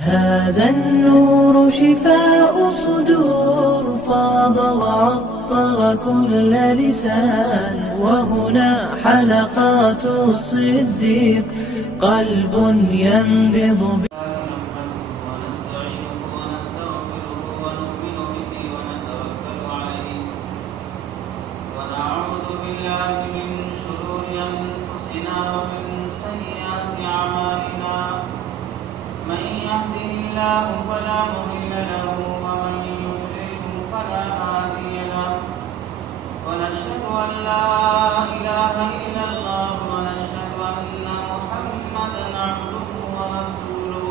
هذا النور شفاء صدور فاض وعطر كل لسان وهنا حلقات الصديق قلب ينبض فلا مضل له ومن يضلل فلا هادي له ونشهد أن لا إله إلا الله ونشهد أن محمدا عبده ورسوله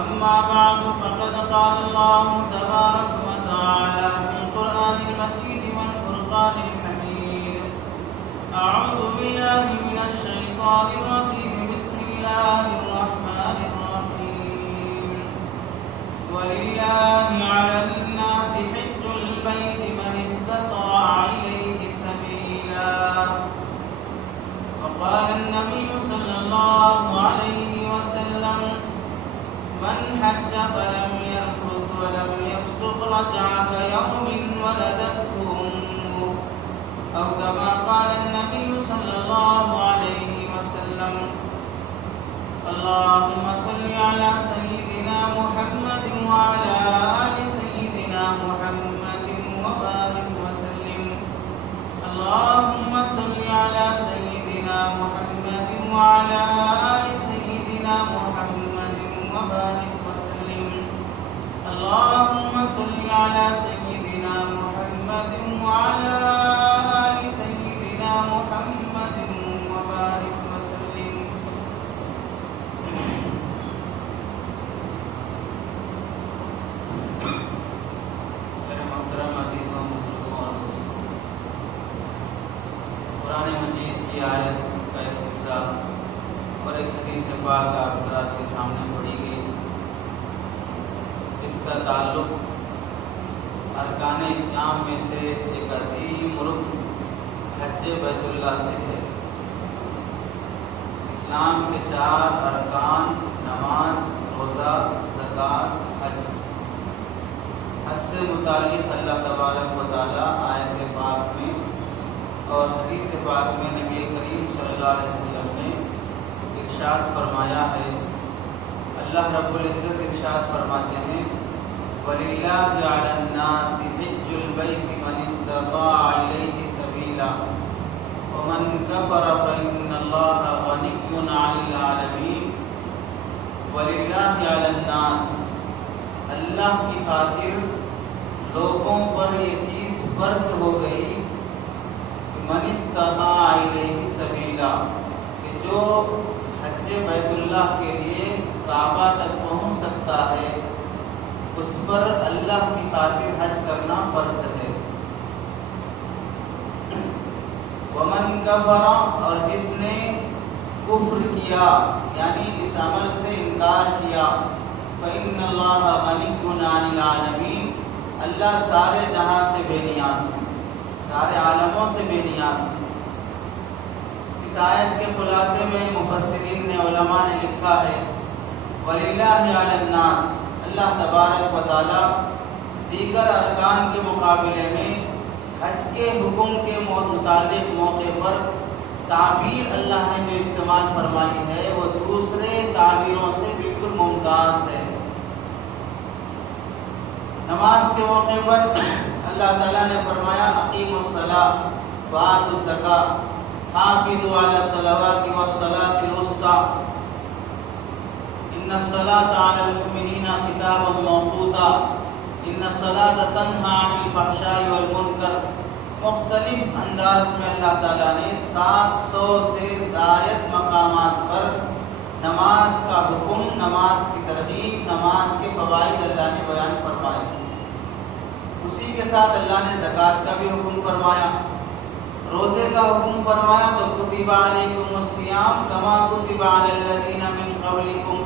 أما بعد فقد قال الله تبارك وتعالى في القرآن المجيد والفرقان الحميد أعوذ بالله من الشيطان الرجيم بسم الله الرحمن الرحيم ولله على الناس حج البيت من استطاع إليه سبيلا وقال النبي صلى الله عليه وسلم من حج فلم يرفث ولم يفسق رجع كيوم ولدته أمه أو كما قال النبي صلى الله عليه وسلم اللهم صل على سيدنا محمد وعلى آل سيدنا محمد وبارك وسلم اللهم صل على سيدنا محمد وعلى آل سيدنا محمد وبارك وسلم اللهم صل على سيدنا محمد وعلى آل سيدنا محمد وبارك وسلم قرآن مجید کی آیت کا ایک حصہ اور ایک حدیث پاک آپ حضرات کے سامنے پڑھی گئی. اس کا تعلق ارکان اسلام میں سے ایک عظیم رکن حج بیت اللہ سے ہے. اسلام کے 4 ارکان نماز، روزہ، زکوٰۃ، حج. حج سے متعلق اللہ تبارک و تعالیٰ آیت پاک میں اور حدیث پاک میں نبی کریم صلی اللہ علیہ وسلم نے ارشاد فرمایا ہے. اللہ رب العزت ارشاد فرماتے ہیں وَلِلَّهِ عَلَى النَّاسِ حِجُّ الْبَيْتِ مَنِ اسْتَطَاعَ إِلَيْهِ سَبِيلًا وَمَنْ كَفَرَ فَإِنَّ اللَّهَ غَنِيٌّ عَنِ الْعَالَمِينَ. وَلِلَّهِ عَلَى النَّاسِ، اللہ کی خاطر لوگوں پر یہ چیز فرض ہو گئی من استطاع الیہ سبیلا، کہ جو حج بیت اللہ کے لیے کعبہ تک پہنچ سکتا ہے اس پر اللہ کی خاطر حج کرنا فرض ہے. ومن کفر، اور جس نے کفر کیا یعنی اس عمل سے انکار کیا، فإن اللہ غنی عن العالمین، اللہ سارے جہاں سے بے نیاز ہے، سارے عالموں سے بے نیاز ہے. اس آیت کے خلاصے میں مفسرین نے علماء نے لکھا ہے وَلِلَّهِ عَلَى النَّاسِ، اللہ تبارک و تعالی دیگر ارکان کے مقابلے میں حج کے حکم کے متعلق موقع پر تعبیر اللہ نے جو استعمال فرمائی ہے وہ دوسرے تعبیروں سے بالکل ممتاز ہے. نماز کے موقع پر اللہ تعالیٰ نے فرمایا اقیموا الصلاۃ وآتوا الزکاۃ حافظوا علی الصلوات والصلاۃ الوسطی ان الصلاۃ علی المؤمنین کتابا موقوتا ان الصلاۃ تنہی عن الفحشاء والمنکر. مختلف انداز میں اللہ تعالیٰ نے 700 سے زائد مقامات پر نماز کا حکم، نماز کی ترغیب، نماز کے فوائد اللہ نے بیان فرمائے. اسی کے ساتھ اللہ نے زکوٰۃ کا بھی حکم فرمایا، روزے کا حکم فرمایا تو کتب علیکم الصیام کما کتب علی الذین من قبلکم،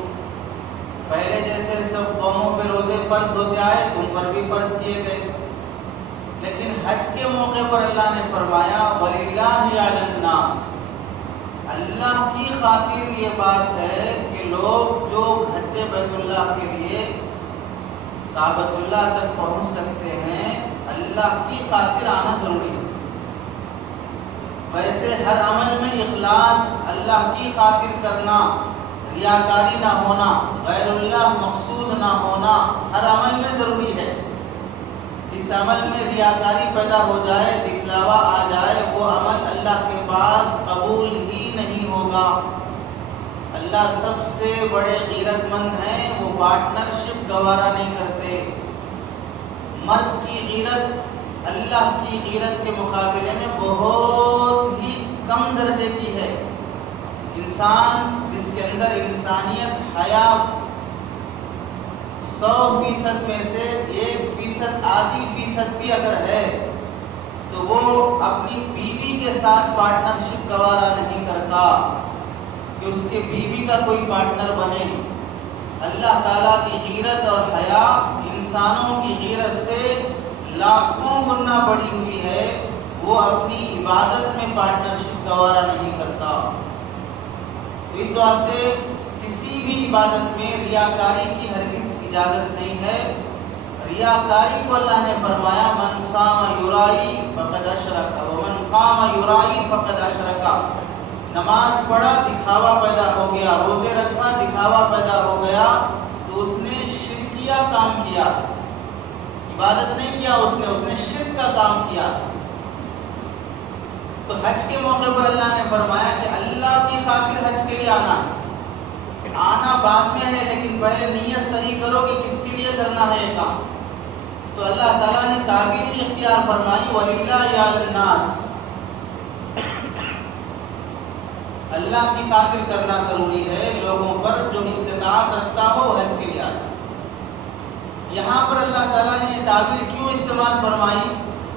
پہلے جیسے سب قوموں پہ روزے فرض ہوتے آئے تم پر بھی فرض کیے گئے. لیکن حج کے موقع پر اللہ نے فرمایا وَلِلَّهِ عَلَى النَّاسِ، اللہ کی خاطر یہ بات ہے کہ لوگ جو حج بیت بیت اللہ کے لیے کعبۃ اللہ تک پہنچ سکتے ہیں، اللہ کی خاطر آنا ضروری ہے۔ ویسے ہر عمل میں اخلاص، اللہ کی خاطر کرنا، ریاکاری نہ ہونا، غیر اللہ مقصود نہ ہونا ہر عمل میں ضروری ہے۔ جس عمل میں ریاکاری پیدا ہو جائے، دکھلاوا آ جائے، وہ عمل اللہ کے پاس قبول ہی نہیں ہوگا۔ اللہ سب سے بڑے غیرت مند ہیں، وہ پارٹنرشپ گوارا نہیں کرتے۔ مرد کی غیرت اللہ کی غیرت کے مقابلے میں بہت ہی کم درجے کی ہے۔ انسان جس کے اندر انسانیت، حیا 100% میں سے 1% آدھی فیصد بھی اگر ہے تو وہ اپنی بیوی کے ساتھ پارٹنرشپ گوارا نہیں کرتا کہ اس کے بیوی کا کوئی پارٹنر بنے۔ اللہ تعالیٰ کی غیرت اور حیا انسانوں کی غیرت سے لاکھوں گنا بڑی ہوئی ہے، وہ اپنی عبادت میں پارٹنرشپ گوارا نہیں کرتا۔ تو اس واسطے کسی بھی عبادت میں ریاکاری کی ہرگز اجازت نہیں ہے۔ ریاکاری کو اللہ نے فرمایا من صام یرائی فقد اشرک ومن قام یرائی فقد اشرک۔ نماز پڑھا دکھاوا پیدا ہو گیا، روزے رکھا دکھاوا پیدا ہو گیا، تو اس نے شرکیہ کام کیا، عبادت نہیں کیا، اس نے شرک کا کام کیا۔ تو حج کے موقع پر اللہ نے فرمایا کہ اللہ کی خاطر حج کے لیے آنا بعد میں ہے، لیکن پہلے نیت صحیح کرو کہ کس کے لیے کرنا ہے یہ کام۔ تو اللہ تعالیٰ نے تعبیر اختیار فرمائی وَلِلَّهِ عَلَى النَّاسِ، اللہ کی خاطر کرنا ضروری ہے، لوگوں پر جو استطاعت رکھتا ہو حج کے لیے آئے۔ یہاں پر اللہ تعالیٰ نے یہ تعبیر کیوں استعمال فرمائی؟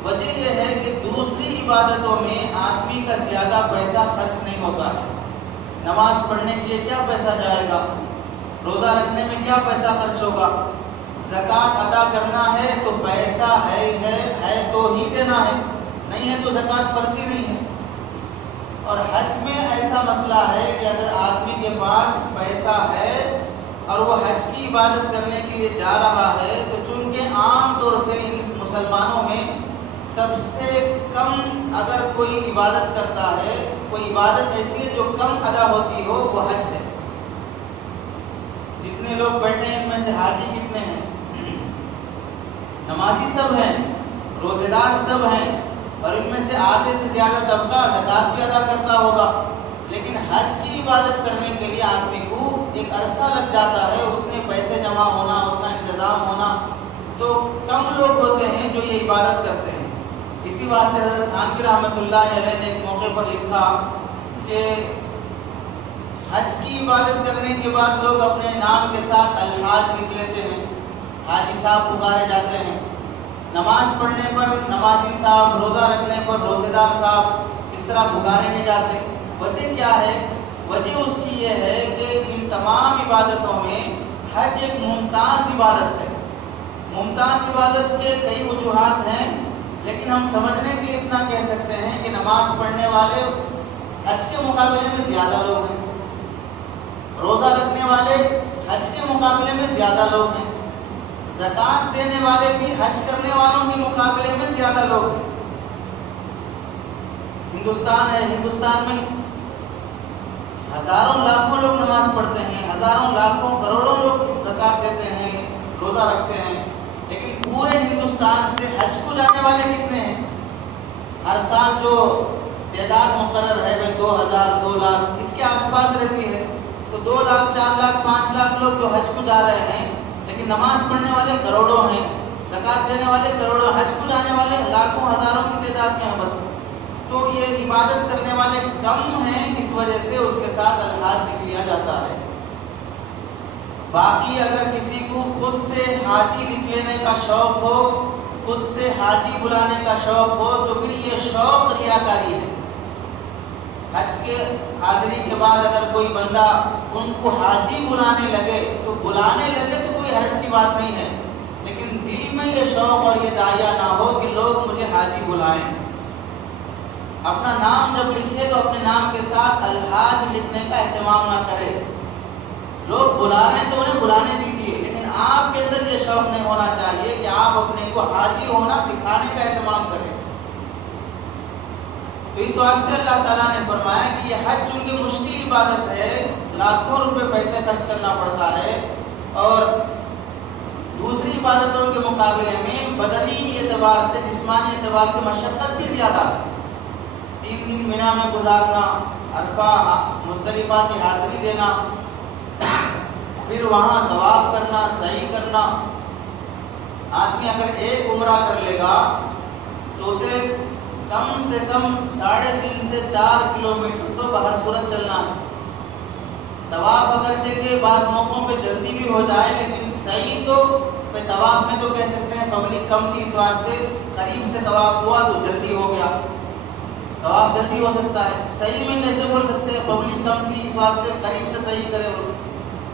وجہ یہ ہے کہ دوسری عبادتوں میں آدمی کا زیادہ پیسہ خرچ نہیں ہوتا ہے۔ نماز پڑھنے کے لیے کیا پیسہ جائے گا، روزہ رکھنے میں کیا پیسہ خرچ ہوگا، زکوٰۃ ادا کرنا ہے تو پیسہ ہے تو ہی دینا ہے، نہیں ہے تو زکوٰۃ فرضی نہیں ہے۔ اور حج میں ایسا مسئلہ ہے کہ اگر آدمی کے پاس پیسہ ہے اور وہ حج کی عبادت کرنے کے لیے جا رہا ہے، تو چونکہ عام طور سے ان مسلمانوں میں سب سے کم اگر کوئی عبادت کرتا ہے، کوئی عبادت ایسی ہے جو کم ادا ہوتی ہو، وہ حج ہے۔ جتنے لوگ بیٹھے ہیں ان میں سے حاجی کتنے ہیں؟ نمازی سب ہیں، روزے دار سب ہیں، اور ان میں سے آدھے سے زیادہ طبقہ زکوٰۃ بھی ادا کرتا ہوگا، لیکن حج کی عبادت کرنے کے لیے آدمی کو ایک عرصہ لگ جاتا ہے، اتنے پیسے جمع ہونا، اتنا انتظام ہونا، تو کم لوگ ہوتے ہیں جو یہ عبادت کرتے ہیں۔ اسی واسطے حضرت تھانوی رحمۃ اللہ علیہ نے ایک موقع پر لکھا کہ حج کی عبادت کرنے کے بعد لوگ اپنے نام کے ساتھ الحاج لکھ لیتے ہیں، حاجی صاحب پکارے جاتے ہیں۔ نماز پڑھنے پر نمازی صاحب، روزہ رکھنے پر روزے دار صاحب، اس طرح پکارے نہیں جاتے۔ وجہ کیا ہے؟ وجہ اس کی یہ ہے کہ ان تمام عبادتوں میں حج ایک ممتاز عبادت ہے۔ ممتاز عبادت کے کئی وجوہات ہیں، لیکن ہم سمجھنے کے لیے اتنا کہہ سکتے ہیں کہ نماز پڑھنے والے حج کے مقابلے میں زیادہ لوگ ہیں، روزہ رکھنے والے حج کے مقابلے میں زیادہ لوگ ہیں، زکوٰۃ دینے والے بھی حج کرنے والوں کے مقابلے میں زیادہ لوگ ہیں۔ ہندوستان ہے، ہندوستان میں ہزاروں لاکھوں لوگ نماز پڑھتے ہیں، ہزاروں لاکھوں کروڑوں لوگ زکوٰۃ دیتے ہیں، روزہ رکھتے ہیں، لیکن پورے ہندوستان سے حج کو جانے والے کتنے ہیں؟ ہر سال جو تعداد مقرر ہے وہ 2000 2 لاکھ اس کے آس پاس رہتی ہے، تو 2 لاکھ 4 لاکھ 5 لاکھ لوگ جو حج کو جا رہے ہیں، لیکن نماز پڑھنے والے کروڑوں ہیں، زکوٰۃ دینے والے کروڑوں، حج کو جانے والے لاکھوں ہزاروں کی تعداد میں ہیں بس۔ تو یہ عبادت کرنے والے کم ہیں، اس وجہ سے اس کے ساتھ الحاج لکھ لیا جاتا ہے۔ باقی اگر کسی کو خود سے حاجی لکھ لینے کا شوق ہو، خود سے حاجی بلانے کا شوق ہو، تو پھر یہ شوق ریاکاری ہے۔ حج کے حاضری کے بعد اگر کوئی بندہ ان کو حاجی بلانے لگے تو کوئی حرج کی بات نہیں ہے، لیکن دل میں یہ شوق اور یہ داعیہ نہ ہو کہ لوگ مجھے حاجی بلائیں۔ اپنا نام جب لکھے تو اپنے نام کے ساتھ الحاج لکھنے کا اہتمام نہ کرے، لوگ بلا رہے ہیں تو انہیں بلانے دیجیے، لیکن آپ کے اندر یہ شوق نہیں ہونا چاہیے کہ آپ اپنے کو حاجی ہونا دکھانے کا اہتمام کریں۔ تو اس واسطے اللہ تعالیٰ نے فرمایا کہ یہ حج چونکہ مشکل عبادت ہے، لاکھوں روپے پیسے خرچ کرنا پڑتا ہے، اور دوسری عبادتوں کے مقابلے میں بدنی اعتبار سے، جسمانی اعتبار سے مشقت بھی زیادہ ہے۔ 3 دن مینا میں گزارنا، عرفہ مزدلفہ کی حاضری دینا، پھر وہاں طواف کرنا، سعی کرنا۔ آدمی اگر ایک عمرہ کر لے گا تو اسے کم سے کم 3.5 سے 4 کلومیٹر تو بہر صورت چلنا ہے۔ طواف اگرچہ کہ بعض موقعوں پہ جلدی بھی ہو جائے، لیکن سعی تو طواف میں تو کہہ سکتے ہیں پبلک کم تھی، اس واسطے قریب سے طواف ہوا تو جلدی ہو گیا، طواف جلدی ہو سکتا ہے۔ صحیح میں کیسے بول سکتے ہیں پبلک کم تھی اس واسطے قریب سے صحیح کرے،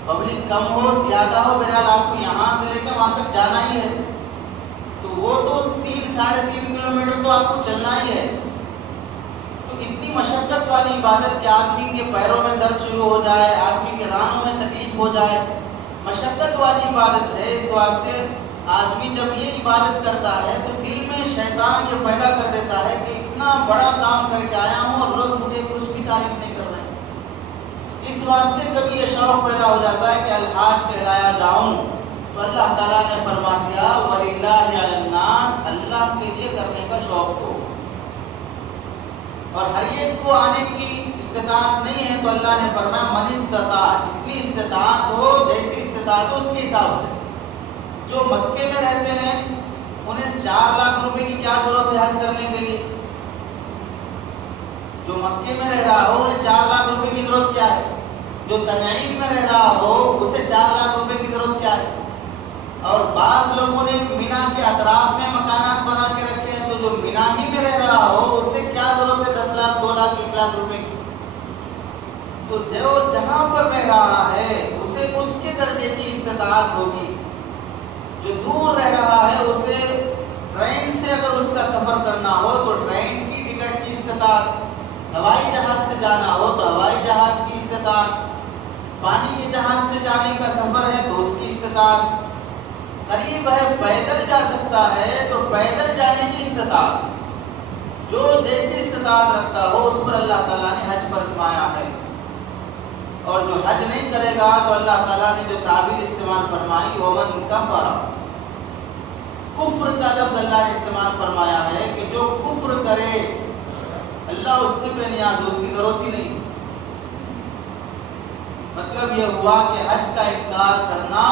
پبلک کم ہو زیادہ ہو، بہرحال آپ کو یہاں سے لے کے وہاں تک جانا ہی ہے، تو وہ تو 3-3.5 کلومیٹر تو آپ کو چلنا ہی ہے۔ تو اتنی مشقت والی عبادت کہ آدمی کے پیروں میں درد شروع ہو جائے، آدمی کے رانوں میں تکلیف ہو جائے، مشقت والی عبادت ہے۔ اس واسطے آدمی جب یہ عبادت کرتا ہے تو دل میں شیطان یہ پیدا کر دیتا ہے کہ اتنا بڑا کام کر کے آیا ہوں اور لوگ مجھے کچھ بھی تعریف نہیں کر رہے ہیں۔ اس واسطے کبھی یہ شوق پیدا ہو جاتا ہے کہ الحاج کہلایا جاؤں، تو اللہ تعالیٰ نے فرما دیا وَلِلَّهِ عَلَى النَّاسِ، اللہ کے لیے کرنے کا شوق ہو، اور ہر ایک کو آنے کی استطاعت نہیں ہے، تو اللہ نے فرمایا من استطاع، جتنی استطاعت ہو، جیسی استطاعت ہو اس کے حساب سے۔ جو مکے میں رہتے ہیں انہیں 4 لاکھ روپے کی کیا ضرورت ہے حج کرنے کے لیے؟ جو مکے میں رہ رہا ہو انہیں 4 لاکھ روپے کی ضرورت کیا ہے؟ جو تنعیم میں رہ رہا ہو اسے 4 لاکھ روپے کی ضرورت کیا ہے؟ اور بعض لوگوں نے مینا کے اطراف میں مکانات بنا کے رکھے ہیں، تو جو مینا ہی میں رہ رہا ہو اسے کیا ضرورت ہے 10 لاکھ 2 لاکھ 1 لاکھ روپے کی؟ تو جو جہاں پر رہ رہا ہے اسے اس کے درجے کی استطاعت ہوگی۔ جو دور رہ رہا ہے اسے ٹرین سے اگر اس کا سفر کرنا ہو تو ٹرین کی ٹکٹ کی استطاعت، ہوائی جہاز سے جانا ہو تو ہوائی جہاز کی استطاعت، پانی کے جہاز سے جانے کا سفر ہے تو اس کی استطاعت، قریب ہے پیدل جا سکتا ہے تو پیدل جانے کی استطاعت۔ جو جیسی استطاعت رکھتا ہو اس پر اللہ تعالیٰ نے حج فرض فرمایا ہے، اور جو حج نہیں کرے گا تو اللہ تعالیٰ نے جو تعبیر استعمال فرمائی ومن کفر، کفر کا لفظ اللہ نے استعمال فرمایا ہے کہ جو کفر کرے اللہ اس سے بے نیاز، اس کی ضرورت ہی نہیں۔ مطلب یہ ہوا کہ حج کا انکار کرنا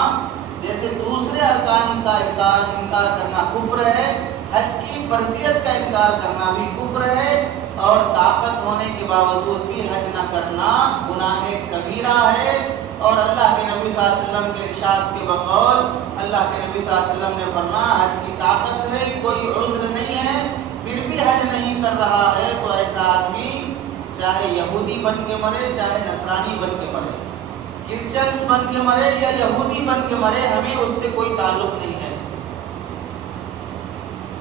جیسے دوسرے ارکان کا انکار کرنا کفر ہے، حج کی فرضیت کا انکار کرنا بھی کفر ہے، اور طاقت ہونے کے باوجود بھی حج نہ کرنا گناہ کبیرہ ہے۔ اور اللہ کے نبی صلی اللہ علیہ وسلم کے ارشاد کے بقول اللہ کے نبی صلی اللہ علیہ وسلم نے فرمایا حج کی طاقت ہے، کوئی عذر نہیں ہے، پھر بھی حج نہیں کر رہا ہے تو ایسا آدمی چاہے یہودی بن کے مرے چاہے نصرانی بن کے مرے، کرسچنز بن کے مرے یا یہودی بن کے مرے، ہمیں اس سے کوئی تعلق نہیں ہے۔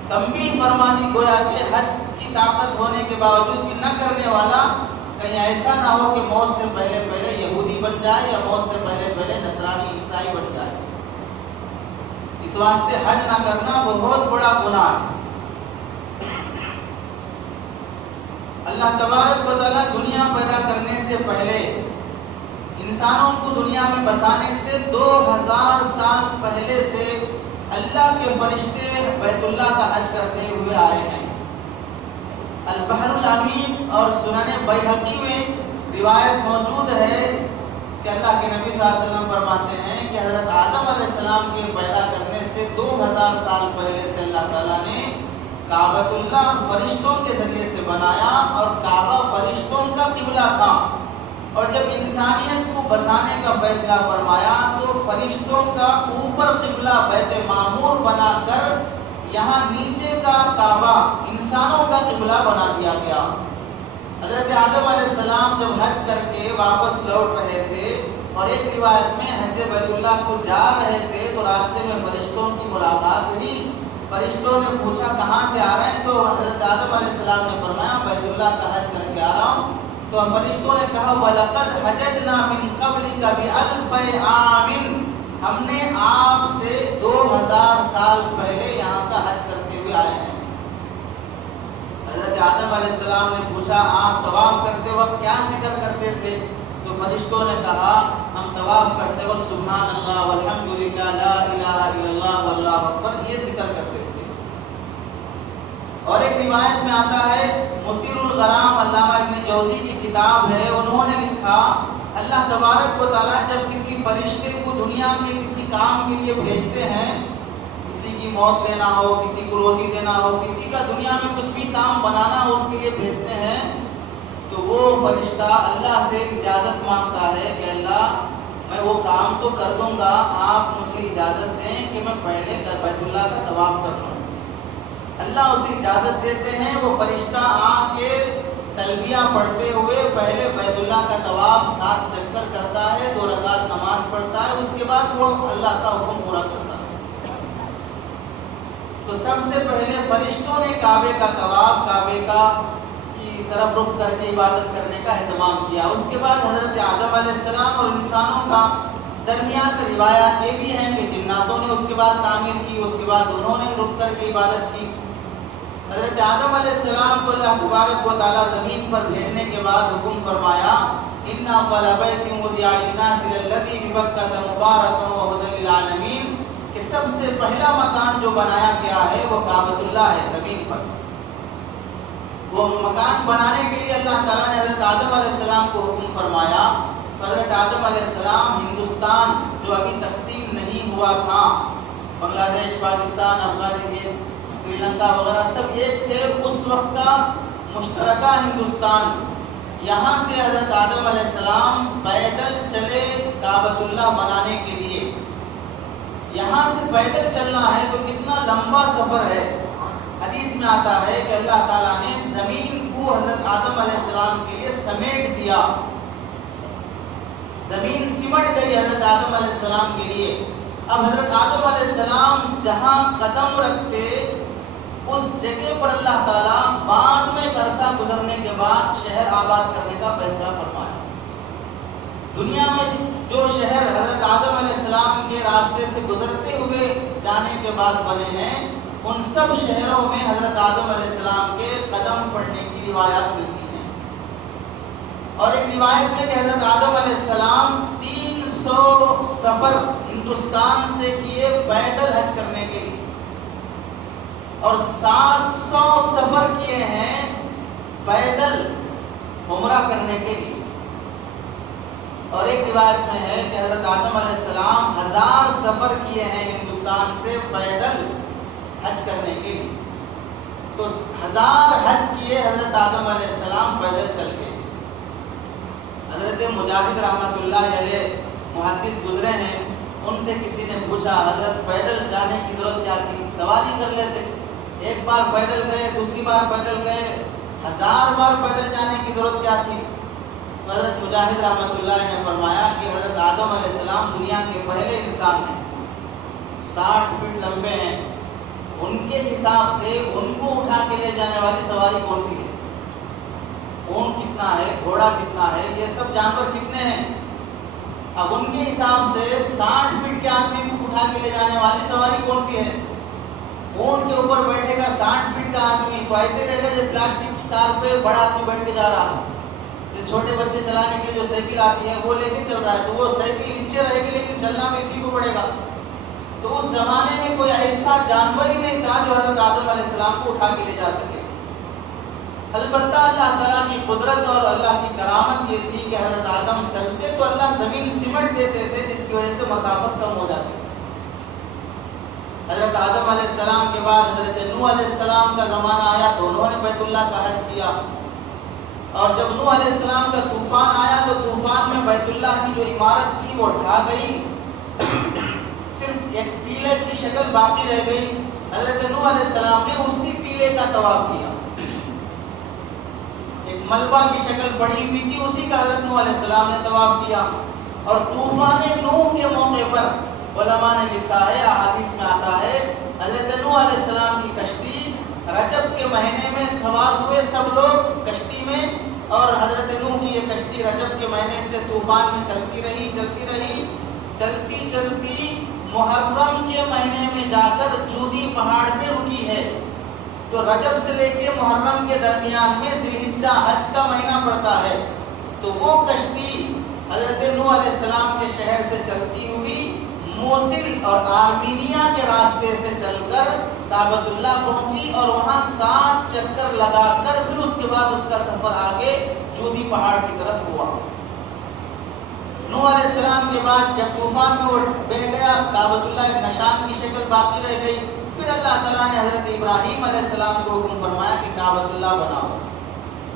تنبیہ فرما دی گویا کہ حج کی طاقت ہونے کے باوجود بھی نہ کرنے والا کہیں ایسا نہ ہو کہ موت سے پہلے پہلے یہودی بن جائے یا موت سے پہلے پہلے نصرانی عیسائی بن جائے۔ اس واسطے حج نہ کرنا بہت بڑا گناہ ہے۔ اللہ تبارک و تعالیٰ دنیا پیدا کرنے سے پہلے انسانوں کو دنیا میں بسانے سے 2000 سال پہلے سے اللہ کے فرشتے بیت اللہ کا حج کرتے ہوئے آئے ہیں۔ البحر الامین اور سنن بیہقی میں روایت موجود ہے کہ اللہ کے نبی صلی اللہ علیہ وسلم فرماتے ہیں کہ حضرت آدم علیہ السلام کے پیدا کرنے سے 2000 سال پہلے سے اللہ تعالیٰ نے کعبۃ اللہ فرشتوں کے ذریعے سے بنایا، اور کعبہ فرشتوں کا قبلہ تھا، اور جب انسانیت کو بسانے کا فیصلہ فرمایا تو فرشتوں کا اوپر قبلہ بیت معمور بنا کر یہاں نیچے کا کعبہ انسانوں کا قبلہ بنا دیا گیا۔ حضرت آدم علیہ السلام جب حج کر کے واپس لوٹ رہے تھے اور ایک روایت میں حج بیت اللہ کو جا رہے تھے تو راستے میں فرشتوں کی ملاقات ہوئی۔ فرشتوں نے پوچھا کہاں سے آ رہے ہیں؟ تو حضرت آدم علیہ السلام نے فرمایا بیت اللہ کا حج کر کے آ رہا ہوں۔ تو فرشتوں نے کہا وَلَقَدْ حَجَجْنَا مِن قَبْلِكَ بِأَلْفِ عَامٍ، ہم نے آپ سے 2000 سال پہلے یہاں کا حج کرتے ہوئے آئے ہیں۔ حضرت آدم علیہ السلام نے پوچھا آپ طواف کرتے وقت کیا ذکر کرتے تھے؟ تو فرشتوں نے کہا ہم طواف کرتے وقت سبحان اللہ والحمدللہ لا الہ الا اللہ واللہ اکبر یہ ذکر کرتے تھے۔ اور ایک روایت میں آتا ہے، مثیر الغرام علامہ ابن جوزی کی کتاب ہے، انہوں نے لکھا اللہ تبارک و تعالیٰ جب کسی فرشتے کو دنیا کے کسی کام کے لیے بھیجتے ہیں، کسی کی موت لینا ہو، کسی کو روزی دینا ہو، کسی کا دنیا میں کچھ بھی کام بنانا ہو، اس کے لیے بھیجتے ہیں، تو وہ فرشتہ اللہ سے اجازت مانگتا ہے کہ اللہ میں وہ کام تو کر دوں گا، آپ مجھے اجازت دیں کہ میں پہلے بیت اللہ کا طواف کر لوں۔ اللہ اسے اجازت دیتے ہیں، وہ فرشتہ آ کے تلبیہ پڑھتے ہوئے پہلے بیت اللہ کا طواف 7 چکر کرتا ہے، 2 رکعت نماز پڑھتا ہے، اس کے بعد وہ اللہ کا حکم پورا کرتا ہے۔ تو سب سے پہلے فرشتوں نے کعبے کا طواف، کعبے کی طرف رخ کر کے عبادت کرنے کا اہتمام کیا۔ اس کے بعد حضرت آدم علیہ السلام اور انسانوں کا درمیان میں روایات یہ بھی ہیں کہ جناتوں نے اس کے بعد تعمیر کی، اس کے بعد انہوں نے رک کر کے عبادت کی۔ حضرت آدم علیہ السلام کو اللہ تبارک و تعالیٰ زمین پر بھیجنے کے بعد حکم فرمایا اِنَّ أَوَّلَ بَيْتٍ وُضِعَ لِلنَّاسِ لَلَّذِي بِبَكَّةَ مُبَارَكًا وَهُدًى لِّلْعَالَمِينَ کہ سب سے پہلا مکان جو بنایا گیا ہے وہ کعبۃ اللہ ہے زمین پر۔ وہ مکان بنانے کے لیے اللہ تعالیٰ نے حضرت آدم علیہ السلام کو حکم فرمایا۔ حضرت آدم علیہ السلام ہندوستان جو ابھی تقسیم نہیں ہوا تھا، بنگلہ دیش، پاکستان، افغانستان، سری لنکا وغیرہ سب ایک تھے، اس وقت کا مشترکہ ہندوستان، یہاں سے حضرت آدم علیہ السلام پیدل چلے کعبۃ اللہ بنانے کے لیے۔ یہاں سے پیدل چلنا ہے تو کتنا لمبا سفر ہے۔ حدیث میں آتا ہے کہ اللہ تعالیٰ نے زمین کو حضرت آدم علیہ السلام کے لیے سمیٹ دیا، زمین سمٹ گئی حضرت آدم علیہ السلام کے لیے۔ اب حضرت آدم علیہ السلام جہاں قدم رکھتے اس جگہ پر اللہ تعالیٰ بعد میں عرصہ گزرنے کے بعد شہر آباد کرنے کا فیصلہ فرمایا۔ دنیا میں جو شہر حضرت آدم علیہ السلام کے راستے سے گزرتے ہوئے جانے کے بعد بنے ہیں، ان سب شہروں میں حضرت آدم علیہ السلام کے قدم پڑنے کی روایات ملتی ہیں۔ اور ایک روایت میں کہ حضرت آدم علیہ السلام 300 سفر ہندوستان سے کیے پیدل حج کرنے کے لیے، اور 700 سفر کیے ہیں پیدل عمرہ کرنے کے لیے۔ اور ایک روایت میں ہے کہ حضرت آدم علیہ السلام 1000 سفر کیے ہیں ہندوستان سے پیدل حج کرنے کے لیے۔ تو 1000 حج کیے حضرت آدم علیہ السلام پیدل چل کے۔ حضرت مجاہد رحمۃ اللہ علیہ محدث گزرے ہیں، ان سے کسی نے پوچھا حضرت پیدل جانے کی ضرورت کیا تھی، سواری کر لیتے، ایک بار پیدل گئے، دوسری بار پیدل گئے، 1000 بار پیدل جانے کی ضرورت کیا تھی؟ حضرت مجاہد رحمۃ اللہ نے فرمایا کہ حضرت آدم علیہ السلام دنیا کے پہلے انسان ہیں، 60 فٹ لمبے ہیں، ان کے حساب سے ان کو اٹھا کے لے جانے والی سواری کون سی ہے؟ اونٹ کتنا ہے، گھوڑا کتنا ہے، یہ سب جانور کتنے ہیں؟ اب ان کے حساب سے 60 فٹ کے آدمی کو اٹھا کے لے جانے والی سواری کون سی ہے؟ اونٹ کے اوپر بیٹھے گا 60 فٹ کا آدمی تو ایسے رہے گا جب پلاسٹک کی کار پہ بڑا آدمی بیٹھ کے جا رہا ہے، جو چھوٹے بچے چلانے کے لیے جو سائیکل آتی ہے وہ لے کے چل رہا ہے، تو وہ سائیکل نیچے رہے گی لیکن چلنا بھی اسی کو پڑے گا۔ تو اس زمانے میں کوئی ایسا جانور ہی نہیں تھا جو حضرت آدم علیہ السلام کو اٹھا کے لے جا سکے۔ البتہ اللہ تعالیٰ کی قدرت اور اللہ کی کرامت یہ تھی کہ حضرت آدم چلتے تو اللہ زمین سمٹ دیتے تھے، جس کی وجہ سے مسافت کم ہو جاتی تھی۔ حضرت آدم علیہ السلام کے بعد حضرت نوح علیہ السلام کا زمانہ آیا تو انہوں نے بیت اللہ کا حج کیا، اور جب نوح علیہ السلام کا طوفان آیا تو طوفان میں بیت اللہ کی جو عمارت تھی وہ ڈھا گئی، صرف ایک ٹیلے کی شکل باقی رہ گئی۔ حضرت نوح علیہ السلام نے اسی ٹیلے کا طواف کیا، ایک ملبہ کی شکل پڑی ہوئی تھی، اسی کا حضرت نوح علیہ السلام نے طواف کیا۔ اور طوفان نوح کے موقع پر علماء نے لکھا ہے، احادیث میں آتا ہے، حضرت نوح علیہ السلام کی کشتی رجب کے مہینے میں سوار ہوئے سب لوگ کشتی میں، اور حضرت نوح کی یہ کشتی رجب کے مہینے سے طوفان میں چلتی رہی چلتی محرم کے مہینے میں جا کر جودی پہاڑ پہ رکی ہے. تو رجب سے لے کے محرم کے درمیان میں ذی الحجہ حج کا مہینہ پڑتا ہے. تو وہ کشتی حضرت نوح علیہ السلام کے شہر سے چلتی ہوئی موصل اور آرمینیا کے راستے سے چل کر کعبۃ اللہ پہنچی اور وہاں 7 چکر لگا کر پھر اس کے بعد اس کا سفر آگے جودی پہاڑ کی طرف ہوا. نوح علیہ السلام کے بعد جب طوفان میں وہ بہ گیا، کعبۃ اللہ ایک نشان کی شکل باقی رہ گئی. پھر اللہ تعالیٰ نے حضرت ابراہیم علیہ السلام کو حکم فرمایا کہ کعبۃ اللہ بناؤ.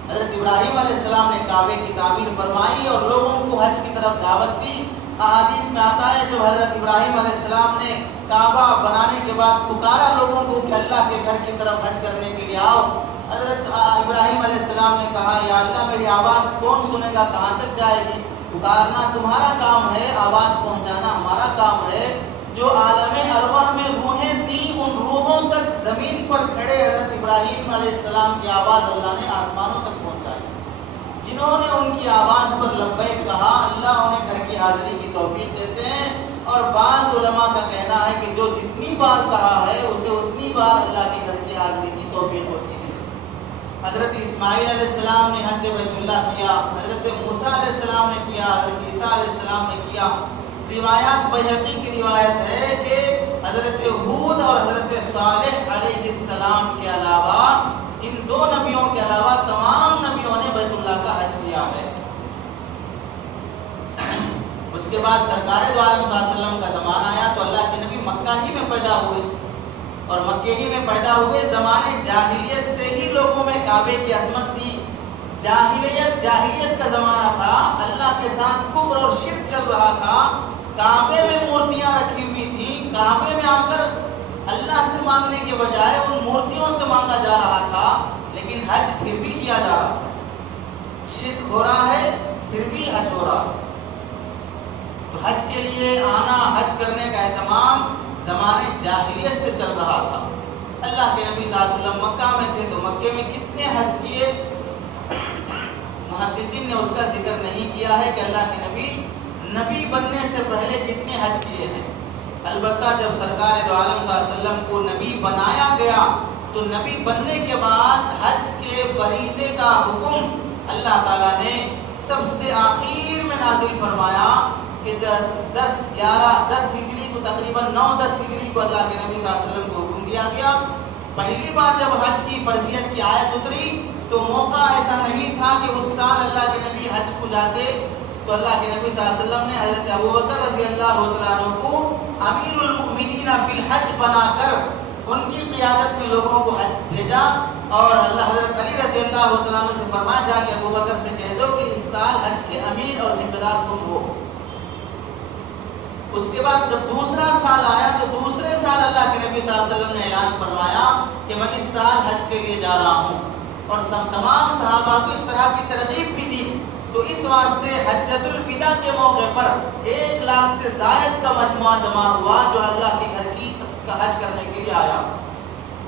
حضرت ابراہیم علیہ السلام نے کعبے کی تعمیر فرمائی اور لوگوں کو حج کی طرف دعوت دی. احادیث میں آتا ہے جب حضرت ابراہیم علیہ السلام نے کعبہ بنانے کے بعد پکارا لوگوں کو کہ اللہ کے گھر کی طرف حج کرنے کے لیے آؤ، حضرت ابراہیم علیہ السلام نے کہا یا اللہ میری آواز کون سنے گا، کہاں تک جائے گی؟ پکارنا تمہارا کام ہے، آواز پہنچانا ہمارا کام ہے. جو عالم ارواح میں روحیں تھیں ان روحوں تک زمین پر کھڑے حضرت ابراہیم علیہ السلام کی آواز اللہ نے آسمانوں تک پہنچائی. جنہوں نے ان کی آواز پر لبیک کہا اللہ انہیں گھر کی حاضری کی توفیق دیتے ہیں. اور بعض علماء کا کہنا ہے کہ جو جتنی بار کہا ہے اسے اتنی بار اللہ کے گھر کی حاضری کی توفیق ہوتی ہے. حضرت اسماعیل علیہ السلام نے حج بیت اللہ کیا، حضرت موسیٰ علیہ السلام نے کیا، حضرت عیسیٰ علیہ السلام نے کیا. روایات بیہقی کی روایت ہے کہ حضرت ہود اور حضرت صالح علیہ السلام کے علاوہ ان 2 نبیوں کے علاوہ تمام نبیوں نے بیت اللہ کا حج کیا ہے. اس کے بعد سرکار دو عالم صلی اللہ علیہ وسلم کا زمانہ آیا تو اللہ کے نبی مکہ ہی میں پیدا ہوئے اور مکے ہی میں پیدا ہوئے. زمانے جاہلیت سے ہی لوگوں میں کعبے کی عظمت تھی. جاہلیت کا زمانہ تھا، اللہ کے ساتھ کفر اور شرک چل رہا تھا. کعبے میں مورتیاں رکھی ہوئی تھیں، کعبے میں آ کر اللہ سے مانگنے کے بجائے ان مورتیوں سے مانگا جا رہا تھا. لیکن حج پھر بھی کیا جا رہا ہے، شرک ہو رہا ہے پھر بھی حج ہو رہا ہے. تو حج کے لیے آنا، حج کرنے کا اہتمام زمانے جاہلیت سے چل رہا تھا. اللہ کے نبی صلی اللہ علیہ وسلم مکہ میں تھے تو مکے میں کتنے حج کیے، محدثین نے اس کا ذکر نہیں کیا ہے کہ اللہ کے نبی بننے سے پہلے کتنے حج کیے ہیں. البتہ جب سرکار دو عالم صلی اللہ علیہ وسلم کو نبی بنایا گیا تو نبی بننے کے بعد حج کے فریضے کا حکم اللہ تعالیٰ نے سب سے آخر میں نازل فرمایا کہ 10 ہجری کو تقریباً 9-10 ہجری کو اللہ کے نبی صلی اللہ علیہ وسلم کو حکم دیا گیا. پہلی بار جب حج کی فرضیت کی آیت اتری تو موقع ایسا نہیں تھا کہ اس سال اللہ کے نبی حج کو جاتے. تو اللہ کے نبی صلی اللہ علیہ وسلم نے حضرت ابوبکر رضی اللہ عنہ کو امیر المؤمنین فی الحج بنا کر ان کی قیادت میں لوگوں کو حج بھیجا اور اللہ حضرت علی رضی اللہ عنہ سے فرمایا جا کہ ابوبکر سے کہہ دو کہ اس سال حج کے امیر اور ذمہ دار تم ہو. اس کے بعد جب دوسرا سال آیا تو دوسرے سال اللہ کے نبی صلی اللہ علیہ وسلم نے اعلان فرمایا کہ میں اس سال حج کے لیے جا رہا ہوں اور تمام صحابہ کو ایک طرح کی ترغیب بھی دی. تو اس واسطے حجۃ الوداع کے موقع پر 1 لاکھ سے زائد کا مجموعہ جمع ہوا جو اللہ کے گھر کی حج کرنے کے لیے آیا.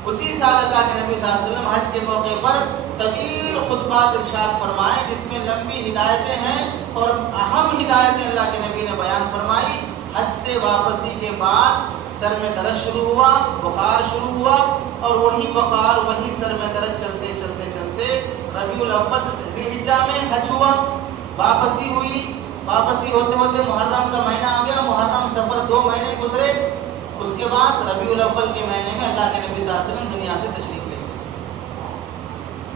اسی سال اللہ کے نبی صلی اللہ علیہ وسلم حج کے موقع پر طویل خطبات ارشاد فرمائے جس میں لمبی ہدایتیں ہیں اور اہم ہدایتیں اللہ کے نبی نے بیان فرمائی. حج سے واپسی کے بعد سر میں درد شروع ہوا، بخار شروع ہوا اور وہی بخار وہی سر میں درد چلتے چلتے چلتے ربیع الاول ذی الحجہ میں حج ہوا. واپسی ہوئی، واپسی ہوتے ہوتے محرم کا مہینہ آ گیا، محرم سفر 2 مہینے گزرے. اس کے بعد ربیع الاول کے مہینے میں اللہ کے نبی صلی اللہ علیہ وسلم دنیا سے تشریف لے گئے.